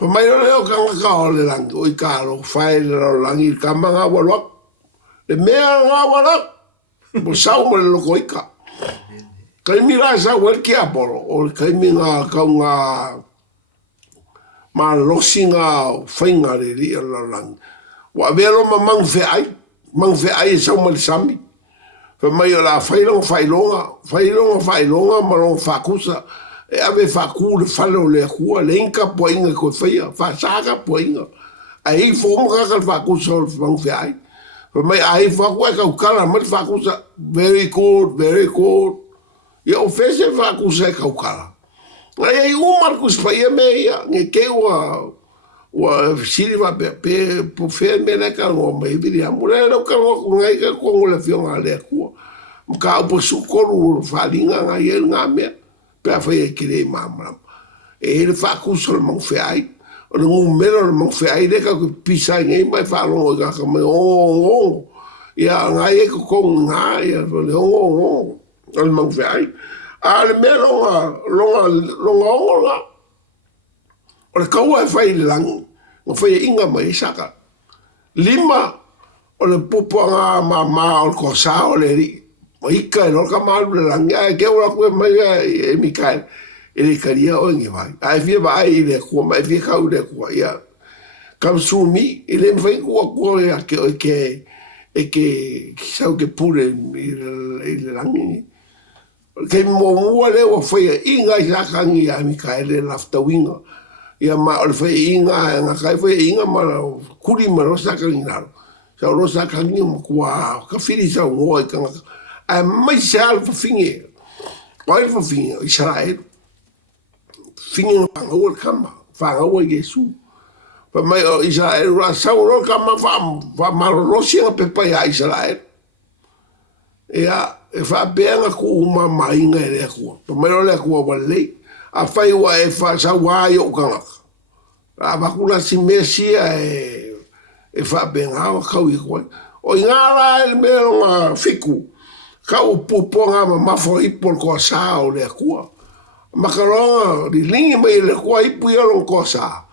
Whai mai role o kanga ka o le langi, o i karo, whai le langi, ka manga walak. Le mea ngā walak. Ua sau ma le loko ika. Kaimi la sa wel ki apolo, o kaimi ngā kaunga ma losi ngā whainga re ri ala lang. Wa velo ma mang fe ai sa ma le sami. Fa mai la whailonga ma long whakusa, e ave whaku le whalo le hua, le inka poinga ko whaia, whasaka poinga. A hei whomaka ka whakusa o mang fe ai. Fa mai a hei whaku e kaukala, ma le whakusa, very good. Ia o fese whakusa e kaukala. Ngai ai umarkus pa ia me ia, nge ke ua siri wa pe po fe me na ka ngo mai viri amure lo ka ngo ngai ka kongo le fionga le kua. Mka o sukoru falinga ngai el nga me pe a fa e kire mamra. E le whakusa le mang fe ai. O le ngu mero le mang fe ai le ka pisa ngai mai whalongo ka ka mai o. Ia ngai e ka kongo ngai le o. Al mang fe ai ale me longa onga o le kaua e fai le langi o fai inga mai saka lima o le pupuanga ma o ko sa o le ri o ika no ka malu le langa ke ora ko mai e Mikael e le karia o ngi vai ai vi vai le ko mai vi ka u le ko ia kam su mi e le vai ko ya ke sau ke pure i le langi ke mo mua le o foi inga ya kangi a Mikael le lafta winga ia ma o foi inga nga kai foi inga ma kuri ma rosa kangi na sa rosa kangi mo kwa ka fili sa ngo ka a mai sa fa finge oi fa finge Israel finge pa o kama fa o Yesu pa mai o Israel ra sa o kama fa ma rosia pe pa ya Israel ia e fa benga ku uma mainga e ku pa mai le ku wale a fai wa e fa sa wa yo kanga a ba ku la si mesia e fa benga ka u ko o ngala el me fiku ka o poponga ma fo i por ko sa o le ku makaronga di lingi mai le ku i pu yo ko sa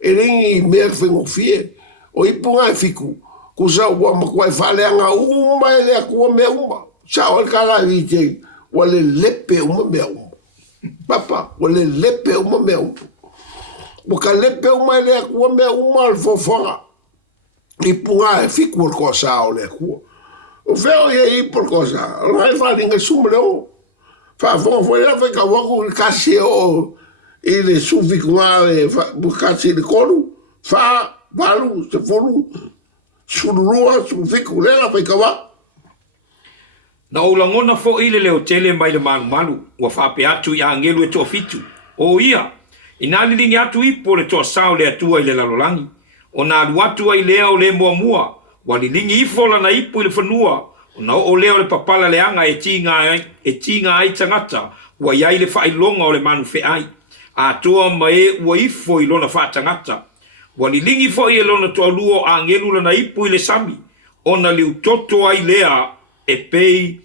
e lingi me fengo fie o i punga fiku ku sa wa ma ku fa le nga uma le ku me uma sa o kala vite wale lepe uma me uma papa wale lepe uma me uma o ka lepe uma le ku me uma al fofonga i punga fiku ko sa o le ku o veo e por cosa non fa dinga sumlo fa foi la fa ka wa ku kasi o ele suvi com a buscasi de coro fa balu se foru surua suvi com ela fa ka wa na ulangona fo ile leo tele mai le malu wa fa pe atu ya ngelu e to fitu o ia ina lingi atu i po le to sao le atu ile la lolangi ona watu ai leo le mua wali lingi ifola na ipu ile fanua na o leo le papala le anga e tinga ai tangata wa yai le fai longa o le manu fe ai a toa mai wa ifo i lona fa tangata wali lingi fo i lona to luo a ngelu na ipu ile sami ona liu toto ai lea e pei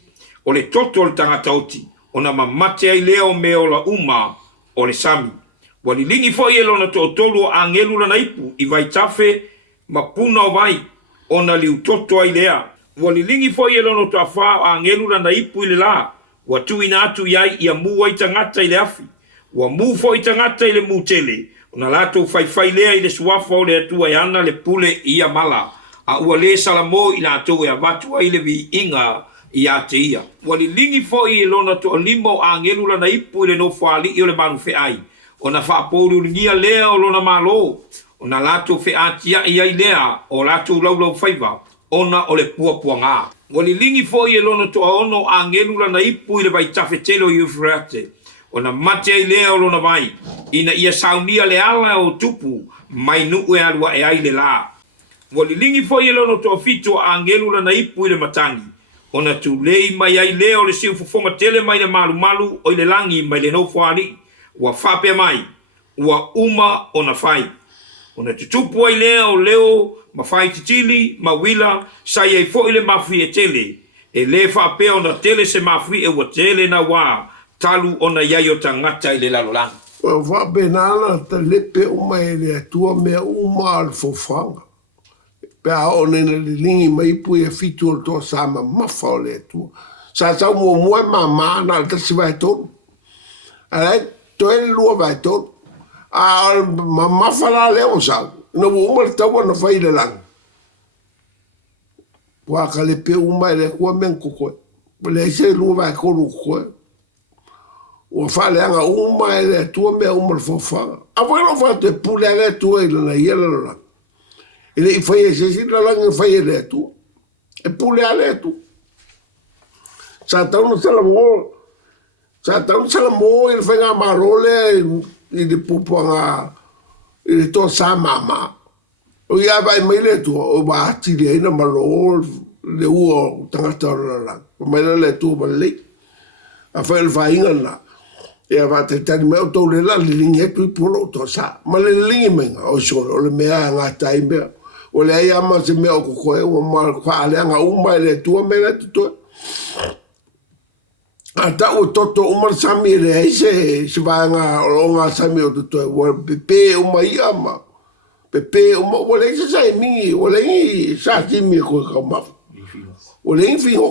o le toto le tangata oti ona mamate ai leo me o la uma o le sami wali lingi fo i lona to tolu a ngelu na ipu i vai tafe mapuna o vai ona liu toto ai lea wali lingi fo i lono to afa a ngelu na ipu ile la wa tu ina atu yai ia mua i tangata ile afi wa mu fo i tangata ile mutele ona lato fai lea ile suafa o le atua i ana le pule ia mala a ua le salamo i la atua ia vatu ile vi inga i ate ia wali lingi fo i lono to limo a ngelu na ipu ile no fali i ole manu fe ai ona fa poru ngia lea o lona malo ona lato fe atia ia lea o lato lau faiva ona ole pua nga wali lingi fo i lono to ono a ngelu na ipu ile vai tafetelo Eufrate ona mate i lea o lona vai ina ia saunia le ala o tupu mai nu e alua e ai le la wali lingi fo i lono to fito a ngelu na ipu ile matangi ona tu lei mai ai lea o le siu fufonga tele mai le malu o ile langi mai le no fuari wa fape mai wa uma ona fai ona tutupu ai lea o leo mafai titili mawila sai ai fo ile mafi e tele e le fa pe ona tele se mafi e wa tele na wa talu ona yayo tangata ile lalolang wa va benala te lepe uma ele tua me uma al fofanga pe a ona le lingi mai pu e fitu to sama mafa le tua sa mo mama na te se vai to ai to el lo vai to a mama fala le o sa no uma tawa na fai le lang wa ka le pe uma le ko men ko le se lu va ko lu ko o fa le anga uma le tu me uma fofa a voi no fa te pule le tu e la yela la ele fai se si la lang fai le tu e pule ale tu sa ta no se la mo il fa nga marole i de pupanga i to sa mama o ia vai mai le tu o ba ti le na malo le uo tangata la mai le tu ba le a fa el vainga la e va te tani me to le la lingi tu polo to sa ma le lingi me o so o le mea nga tai me o le ia ma se me o ko e o ma kwa le nga uma le tu me le tu ata o toto o mar sami le se va nga o nga sami o to o pe o mai ama Pepe o mo le se sai mingi o le ngi sa ti mi ko ka ma o le ngi fingo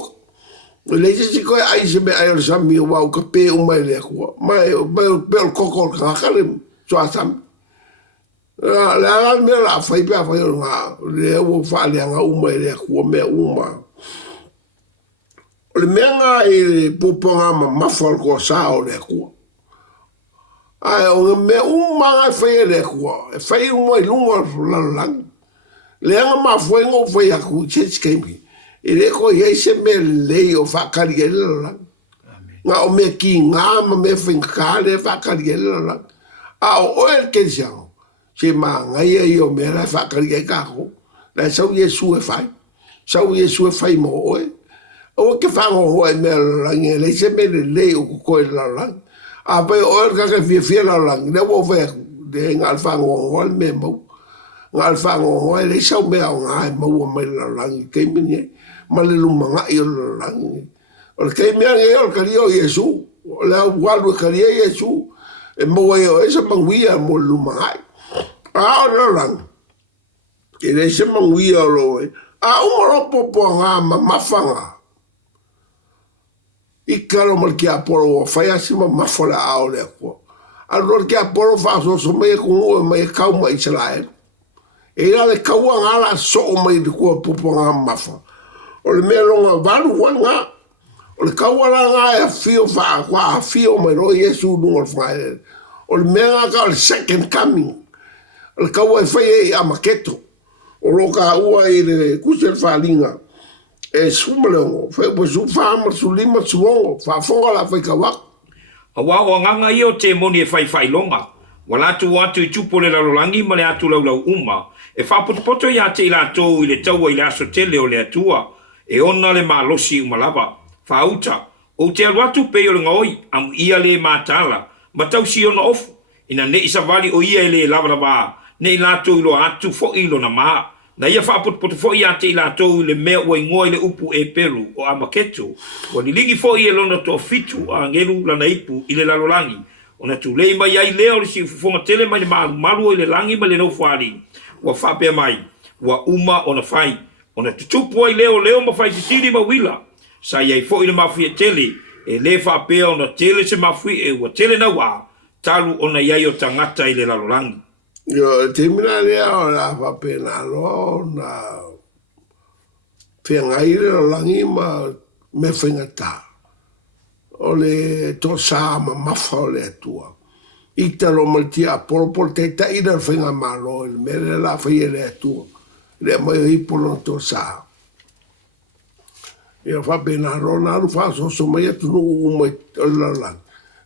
o le se ko ai se me ai sa mi wa ka pe o mai le ko mai pe o koko ka ka le so asam la me la fai pe fai nga le o fa le nga o mai le ko me o ma o le me nga e poponga ma fol ko sa o le ko ai o me uma fai le ko fai mo lungo la le ma foi ngo foi a ku cheskemi e le ko ye se me le o fa kariela nga o me ki nga ma me fin ka le fa kariela a o el que jao se ma nga ye o me la fa kariela ko la so Yesu e fai so Yesu e fai mo o ke fa ngo o me la le se me le o ko la a pe o ka ke fie la le wo ve de nga fa ngo o me mo nga fa ngo le so me nga mo me la ke me ma le lumanga i o la o ke me nge o ka rio Yesu o la walu ka rio Yesu e mo e se manguia mo lumanga a o la e le se manguia lo a o mo popo nga ma fanga I karo mal ki aporo fai asima mafola ao le ko a lor ki aporo fa so me ko me kau ma Israel e la le kau ngala so me ko popo nga mafa o le melonga valu nga o le kau nga e fio fa kwa fio me ro Yesu no fa o le mega ka le second coming o le kau e fai a maketo o roka ua i le kusel fa linga e sumalongo fai po su fama su lima suongo fa fonga la fai kawak a wa o nganga i o te moni e fai longa wala tu watu I tupo le lalolangi ma le atu lau uma e fa poto ia te ila tau I le taua I le aso tele o le atua e ona le malosi umalava fa uta o te aluatu pe o le ngoi am ia le matala ma tau si ona ofu ina ne isa vali o ia le lava ne ila tau ilo atu fo ilo na maa na ia fa poto fo ia te ila tau le mea ua ngoi le upu e peru o amaketo o ni ligi fo ia lona to fitu a ngelu lana ipu I le lalolangi ona tu lei mai ai leo le si fonga tele mai le malu I le langi ma le no fuari wa fa pe mai wa uma ona fai ona tutupu ai leo ma fai titiri ma wila sa ia fo ile mafia tele e le fa pe ona tele se mafui e wa tele na wa talu ona ia o tangata I le lalolangi yo termina leo la fa pe na lo na ngai le langi ma me fingata o le to sa ma mafa o le tua ita lo maltia por te ta ida finga malo me la fa le tua le mai I polo to sa io fa bene ro na lu fa so mai tu no mai la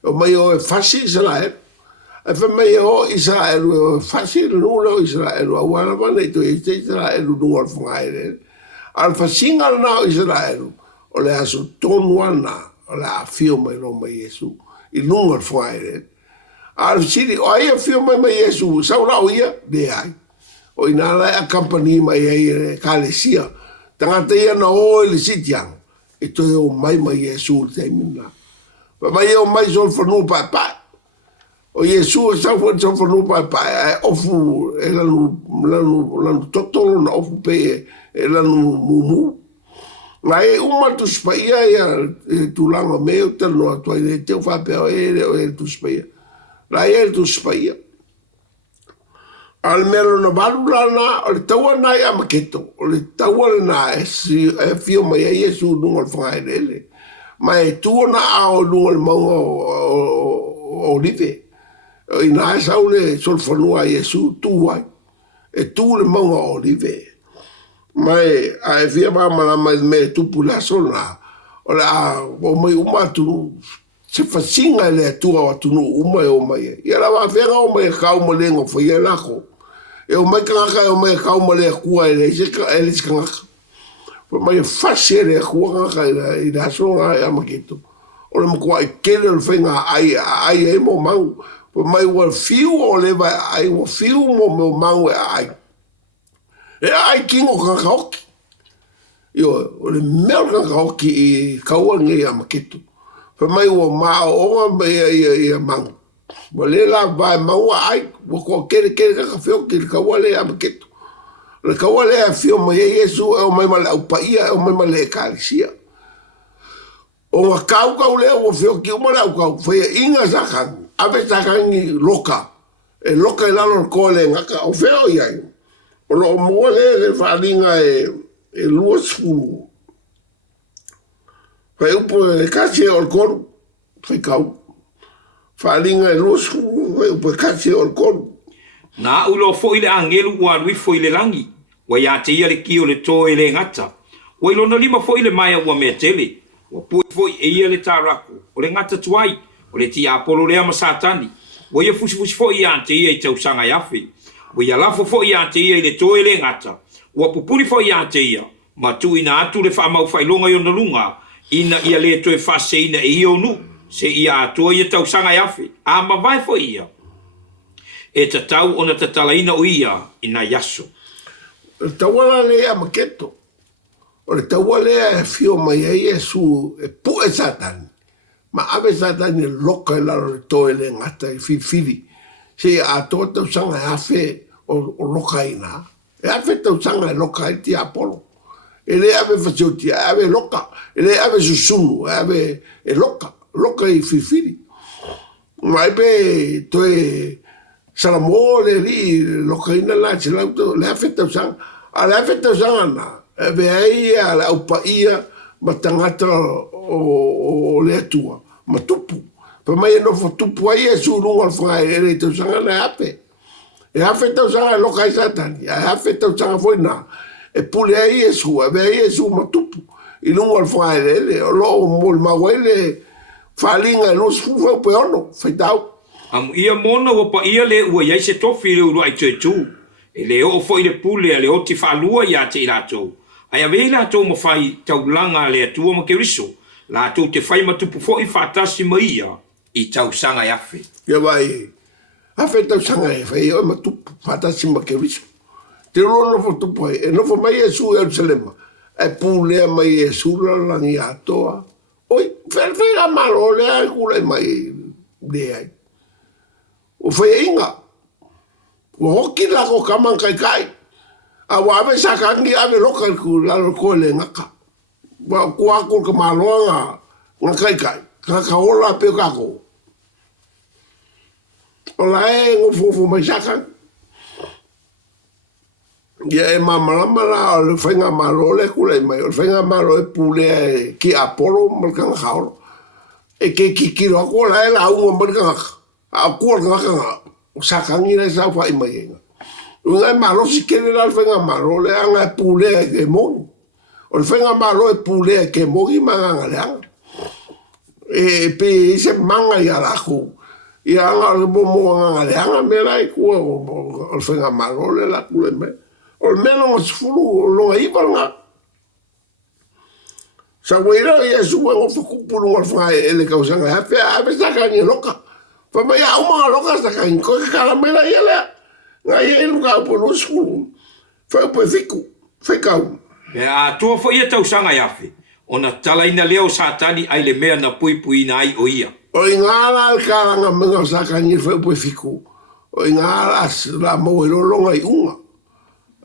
o mai o fasi la e fa mai o Israel o fasi no lo Israel o wala bane to Israel no al fungaire al fasinga na Israel o le aso tonwana o la fio mai no mai Yesu I lungo al fungaire al siri o ai fio mai Yesu sa ora o ia de ai o inala a company mai ai kalesia tangata ia na o le sitiang e to o mai Yesu te mina pa mai o mai sol fonu pa o Yesu sa fonu pa ofu e lanu totolo na ofu pe e lanu mumu ngai uma tu spaia ia tu langa meu te no tu ai te fa pe e tu spaia la ia tu spaia al melo no balulana o le taua nai a maketo o le taua na e fio mai Yesu nunga al whangairele mai tua na ao nunga al maunga o live I na e sau le solfanua Yesu tuai e tu le maunga o live mai a e fia mamana mai me tupu la sona o le a o mai umatu se fasinga le tua o tunu umai o mai ia la wa fega o mai kau mo lengo fo ia lako e o mai kanga o mai kau mo le kua ele se kanga po mai fasi le kua kanga I da so a makito o le mo ai kele le fenga ai e mo mau po mai wa fiu o le vai ai wa fiu mo mau ai e ai kingo kanga hoki yo o le mel kanga hoki I kaua ngai a makito po mai wa ma o mai ia mau Wale la vai maua ai, wako kere kaka feo ki kawale amaketo. Le kawale a feo mai Yesu o mai male au paia o mai male kalisia. O nga kau lea o feo ki o male au kau, whaia inga sakang, ave sakangi loka. E loka lalo ko le ngaka o feo iai. O lo mua le whalinga e lua sfulu. Whai upo e kasi o koru, whai kau. Whalinga e lua sfulu, whai upo e kasi o koru. Na ulo fo ile angelu wa lui fo ile langi. Wa ya te ia le ki o le to ele ngata. Wa ilo na lima fo ile maya wa me tele. Wa pui fo e ia le taraku. O le ngata tuai. O le ti apolo le ama satani. Wa ia fusi fo ia te ia i tau sanga yafi. Wa ia lafo fo ia te ia i le to ele ngata. Wa pupuri fo ia te ia. Ma tu ina atu le wha mau whailonga i o na lunga. Ina ia le to e whase ina e ia nu. Se ia atua ia tau sanga yafi. A ma vai fo ia. E ta tau ona ta talaina o ia ina yaso. Tawala lea maketo. O le tawala e fio mai e Yesu e pu e satani. Ma ave satani loka e laro le toe le ngata i fifiri. Se a toa tau sanga e afe o loka ina. E afe tau sanga e loka i ti Apolo. E le ave facioti, e ave loka. E le ave susunu, e ave e loka. Loka i fifiri. Ma epe toe... Salamo le ri lo kaina la se lauto le afeta sang a le afeta sang na e be ai a au paia matangata o le tua ma tupu pa mai no fo tupu ai e su lunga fa e le to sang na ape e afeta sang lo kai satan e afeta sang foi na e pule ai e su e be ai e su ma tupu i lunga fa e le lo mol ma wele falinga no su fa pe ono fa tau Am ia mona wa pa ia le ua iai se tofi le uru ai tu. E le o fo i le pule a le o ti whalua ia te i lato. Ai a vei lato ma fai tau langa le atua ma ke riso. Lato te fai ma tupu fo i whatasi ma ia i tau sanga i afe. Ia vai, afe tau sanga e fai o ma tupu whatasi ma ke riso. Te rono fo tupu ai, e nofo mai e su e Jerusalema. E pulea mai e sura langi atoa. Oi, whera maro le ai kule mai le ai. O fai inga. O hoki lako kaman kai kai. A wawe sakangi ave lokal ku lalo koe le ngaka. Wa kuako ka maloa nga kai kai. Ka kaola pe kako. O la e ngofofo mai sakan. Ia e mamalamala o le whainga malo le kule mai. O le whainga malo e pule ki Apolo malkanga kaolo. E ke kikiro ako la e la unga malkanga kaolo. A kua ngaka o sakangi na sa fa mai nga. Unga malo si kele la fenga malo le anga pule ke mo. O fenga malo e pule ke mo i manga le. E pe se manga ya la ko. Ya anga le mo anga le anga me la ku o fenga malo le la ku le me. O meno sfulu lo i banga. Sa weira ya su ngo fu pulu ngo fa ele ka usanga ha pe a sakangi loka. Pa mai au mga loka sa kain ko karamela ia le. Nga ia inu ka po no skulu. Fa po fiku. Fikau. E a tua fo ia tau sanga i afe. Ona talaina leo satani ai le mea na pui pui na ai o ia. O ingala al karanga mga sa kain fa po fiku. O ingala la mo e longa i unga.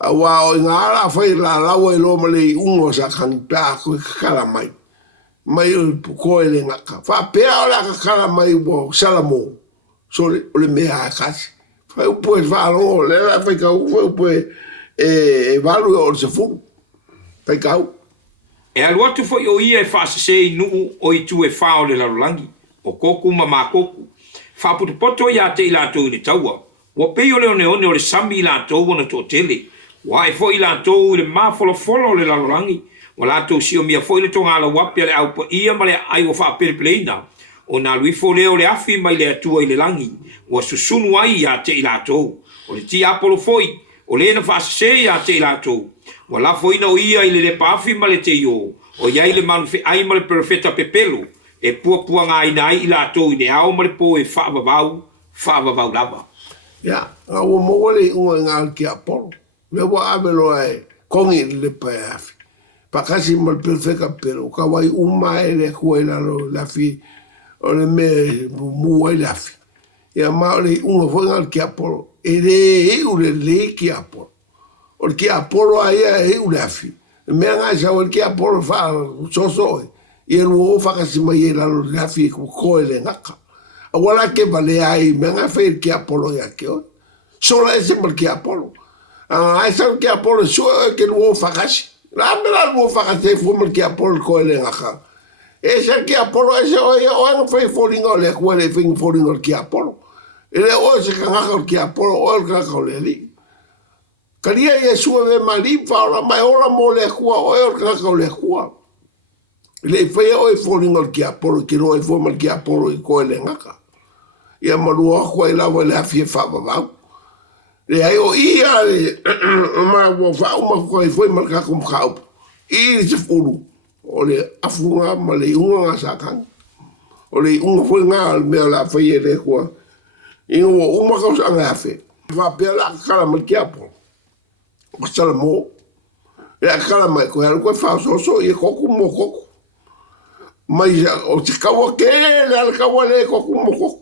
Awa o ingala fa la lawa e lo male i unga sa kain pa ko karamai. Mai ko ele ngaka. Fa pea la karamai bo salamo. So le mea kasi. Fai upo e whārongo, le la fai kau, fai upo e walu o se furu. Fai kau. E alu atu fo i o ia e whaasase i nuu o i tu e whao le larolangi. O koku ma mā koku. Whaputu poto i a te i lātou i le taua. Wa pei o le one o le sami i lātou wana tō tele. Wa e fo i lātou i le mā folo o le larolangi. Wa lātou si o mia fo i le tonga ala wapi ale au pa ia ma le ai o wha pelepeleina. O nā lui fo leo le afi mai le atua i le langi. Wa susunu ai i a te i lātou. O le ti Apolo foi. O le na whaasase i a te i lātou. Wa la foi na o ia i le paafi ma le te i o. O iai le manu fe ai ma le profeta pepelo. E pua ngā ina ai i lātou i ne ao ma le po e whaavavau lava. Ia, ngā ua mowale i unga ngā ki Apolo. Le wa avelo ai kongi le pae afi. Pakasi ma le perfeka pero. Ka wai uma e le kua i lalo lafi. O le me mua i lafi. Ia ma o le unga whanga o ki apolo. E re u le ki apolo. O ki apolo aia e u le afi. Mea ngai sa o ki apolo wha soso e. Ia luo whakasima i e lalo le afi ko koe le ngaka. A wala ke vale ai mea ngai whae ki apolo ia ke o. Sola e se mal ki apolo. Ai sa ki apolo sua ke luo whakasi. La me la luo whakasi e fumal ki apolo koe le ngaka. E sa ki apolo e se o anga whae fōringa o le kua le whingi fōringa o ki apolo. E le o se ka ngaka o ki apolo o le ngaka o le li. Karia e sua ve mali whaora mai ora mo le kua o le ngaka o le kua. Le whae o e fōringa o ki apolo ki no e fōmal ki apolo i koe le ngaka. Ia marua kua i lawa le hawhi e whawawau. Le ai o ia le ma wo whau ma kua i fōi markako mkau. I se furu. O le afunga ma le unga ngā sākang. O le unga fōi ngā mea la whae e le kua. Inga wo uma kau sa anga hawhi. Whapea la kala ma ki apolo. O sala mō. E a kala mai koe haru koe whao soso i e koku mō koku. Mai o te kaua ke le ala kaua le koku mō koku.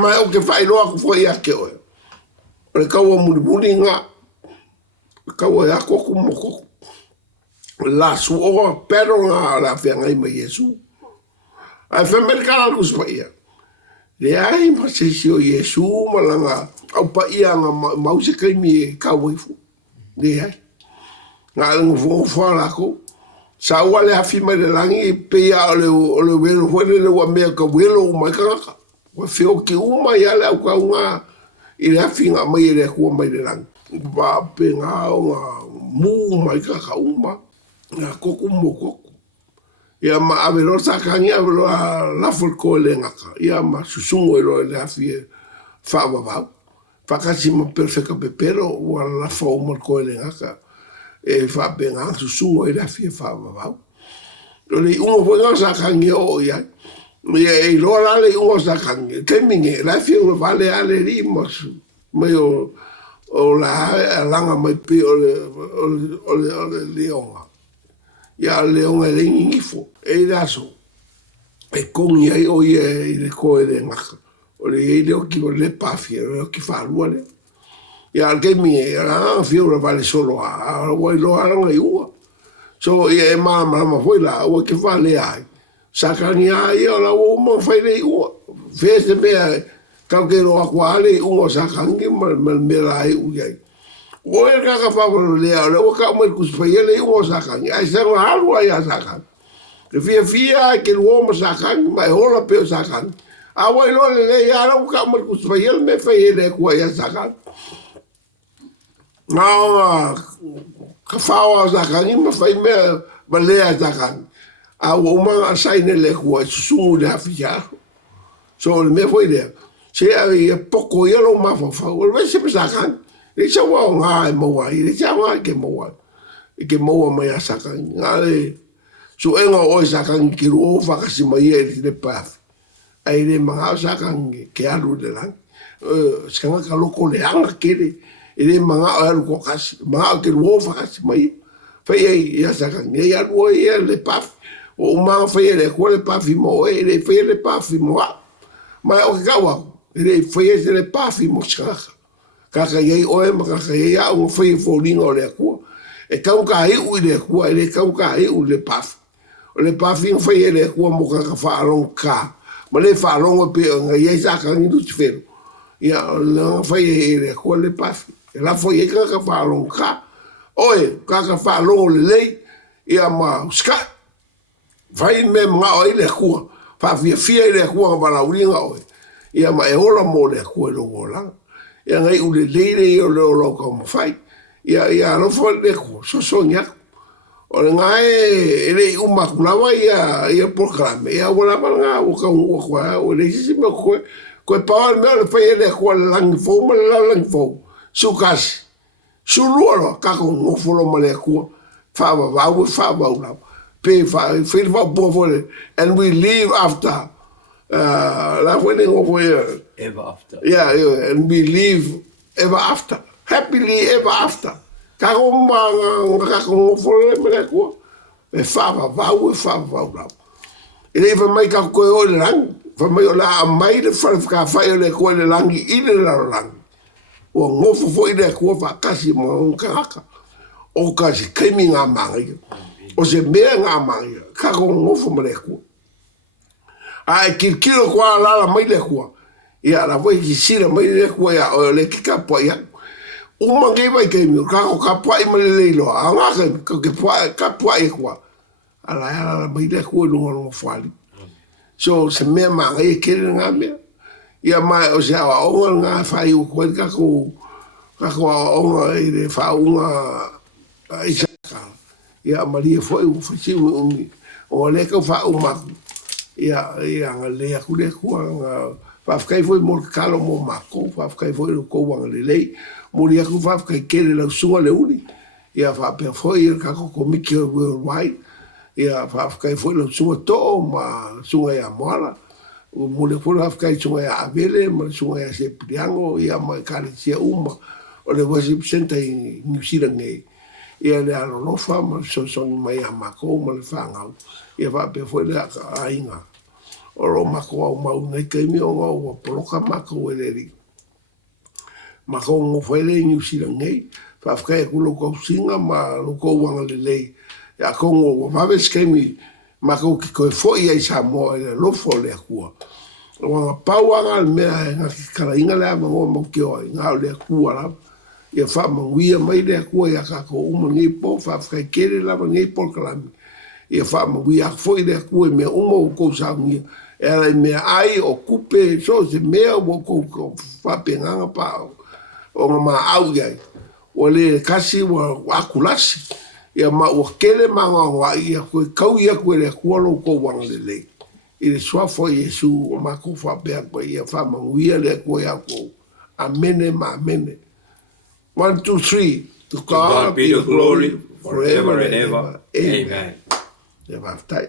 Mai o ke whailoa ku fwoi ake oe. O le kaua muni muni ngā. Kaua e a koku mō koku. La su oa pero ngā la whia ngai mai Yesu. Ai whamerikana kuspa ia. Le ai ma se si o Yesu malanga. Au pa ia ngā mause kaimi e kaua ifu. Le ai. Ngā lengu whongo whalako. Sa ua le hafi mai le langi pe ia o le welo whene le wa mea ka welo o mai kangaka. Wa whio ki uma ia le au ka unga i le hafi ngā mai e le kua mai le langi. Wa pe ngā o ngā mū mai kaka uma. Ngā koku mo koku. Ia ma ave lo sakangi ave lo lafol ko le ngaka. Ia ma susungo i lo le hafi e whawawau. Whakasi ma perfeka pepero wa lafo o mal ko le ngaka. E whape ngā susungo i le hafi e whawawau. Le ungo po ngā sakangi o ia. Ia e loa la le ungo sakangi. Keminge, la hafi o vale ale ri masu. Mai o la langa mai pe o le leonga. Ia leonga le ngifo. E laso. E kongi ai o ia i le koe le ngaka. O le e leo ki o le pafi, o leo ki whalua le. Ia alkemi e la fio la vale solo a wai lo aranga i ua. So ia e mama foi la o ke vale ai. Sakani ai o la o mo fai le ua. Fese mea kau ke roa kua ale ua sakangi me la ai uiai. O e kaka whawaro lea o le o ka mai kuspai ele ua sakangi. Ai sanga halu ai a sakangi. Ke fia ke luo ma sakangi mai hola peo sakangi. A wai lo le le ia o ka mai kuspai ele me fai ele kua ia sakangi. Ngā ka whaua sakangi ma whai mea ma lea sakangi. A umanga saine le kua susungu le hafi jaho. So le mea whai lea. Se a ia poko ielo ma whawhau. O le mea sepe sakangi. Le sa wao ngā e maua i. Le sa ngā ke maua. I ke maua mai a sakangi. Ngā le su enga oi sakangi ki ruo whakasi mai e le pafi. Ai le mga sakangi ke alu le lang. Skanga ka loko le anga kere. Ele mga alu ko kasi, mga ke ruo kasi mai. Fai ai ia sakangi, ia alu ia le pafi. O mga fai ele kua le pafi mo, ele fai le pafi mo a. Mai o ke kawa, ele fai ele le pafi mo skaka. Kaka iei oe ma kaka iei a unga fai fōringa o le kua. E kau ka hiu i le kua, ele kau ka hiu le pafi. O le pafi nga fai ele kua mo kaka whaalong ka. Ma le whaalong o pe o nga iei sakangi nuti whero. Ia nga fai ele kua le pafi. E la foi e kaka whaalong ka. Oe, kaka whaalong le lei. Ia ma uska. Vai me mga o ile kua. Whawhia fia ile kua ka walauringa oe. Ia ma e ola mo le kua lo wolang. Ia ngai ule leire i o le o lau kau mawhai. Ia rofo le kua. So nyaku. O le ngai e le umakulawa ia proklame. Ia wala ngā waka ua kua. O le sisi me koe. Koe pawal mea le whai ele kua le langi fau. Ma le langi fau. Sukasi. Sulualo, kako ngofolo male kua. Whawa lau. Pe whawa buafole. And we leave after. La wene ngofo Ever after. Yeah, and we leave ever after. Happily ever after. Kako ngofolo male kua. E whawa lau. E lewa mai kako koe o le rangi. Whamai o la a mai le whalewhaka whai o le kua le langi i le langi. O ngofo fo i le kua whakasi mo un karaka. O kasi keimi ngā mangi. O se mea ngā mangi. Kako ngofo mo le kua. Ai kirkiro kua lala mai le kua. Ia la voi ki sira mai le kua ia o le kika pua ia. Uma ngai vai keimi. Kako ka pua i ma le leilo. A ngā keimi. Ka pua i kua. Ala mai le kua lunga whali. So se mea manga e kere ngā mea. Ia mai o se awa onga ngā whai o koe kako onga i le whaunga i saka. Ia maria foi o whasi umi. O leka whau maku. Ia ngā lea kule kua ngā whawkai foi mo kalo mo mako. Whawkai foi o kouanga le lei. Mori aku whawkai kere lau sunga le uni. Ia whapea foi i kako komiki o worldwide. Ia whawkai foi lau sunga to'o ma sunga ia moala. Mole foi whawkai sunga ia avele ma sunga ia se priango ia mai kare tia uma o le worship center i New Zealand nei. Ia le alolofa ma sonsongi mai a mako ma le whangau. Ia whapea foi le ainga. O ro mako au mau nei keimi o ngau wa poloka mako e le ri. Mako ngofai le New Zealand nei. Whawkai kulo kou singa ma loko wanga le lei. Ia kongo wa waves kemi mako ki koe foi ai sa mo e lofo le kua. Wanga pauanga al mea e ngaki kara inga lea mangoa mau ki oi ngao le kua la. Ia wha manguia mai le kua ia kako uma ngei po whawhai kere lava ngei po kalami. Ia wha manguia foi le kua e mea uma o kou saungia. E ala i mea ai o kupe so se mea o kou whapenganga pa o ngā maa au iai. O le kasi wa akulasi. Ia ma ua kele manga ia koe kau ia koe le kualo ko wanga le lei. I le swafo Yesu o mako whapea koe ia whamanguia le koe a ko. Amene ma amene. 1, 2, 3. To God be the glory forever and ever. Amen. Ia waftai.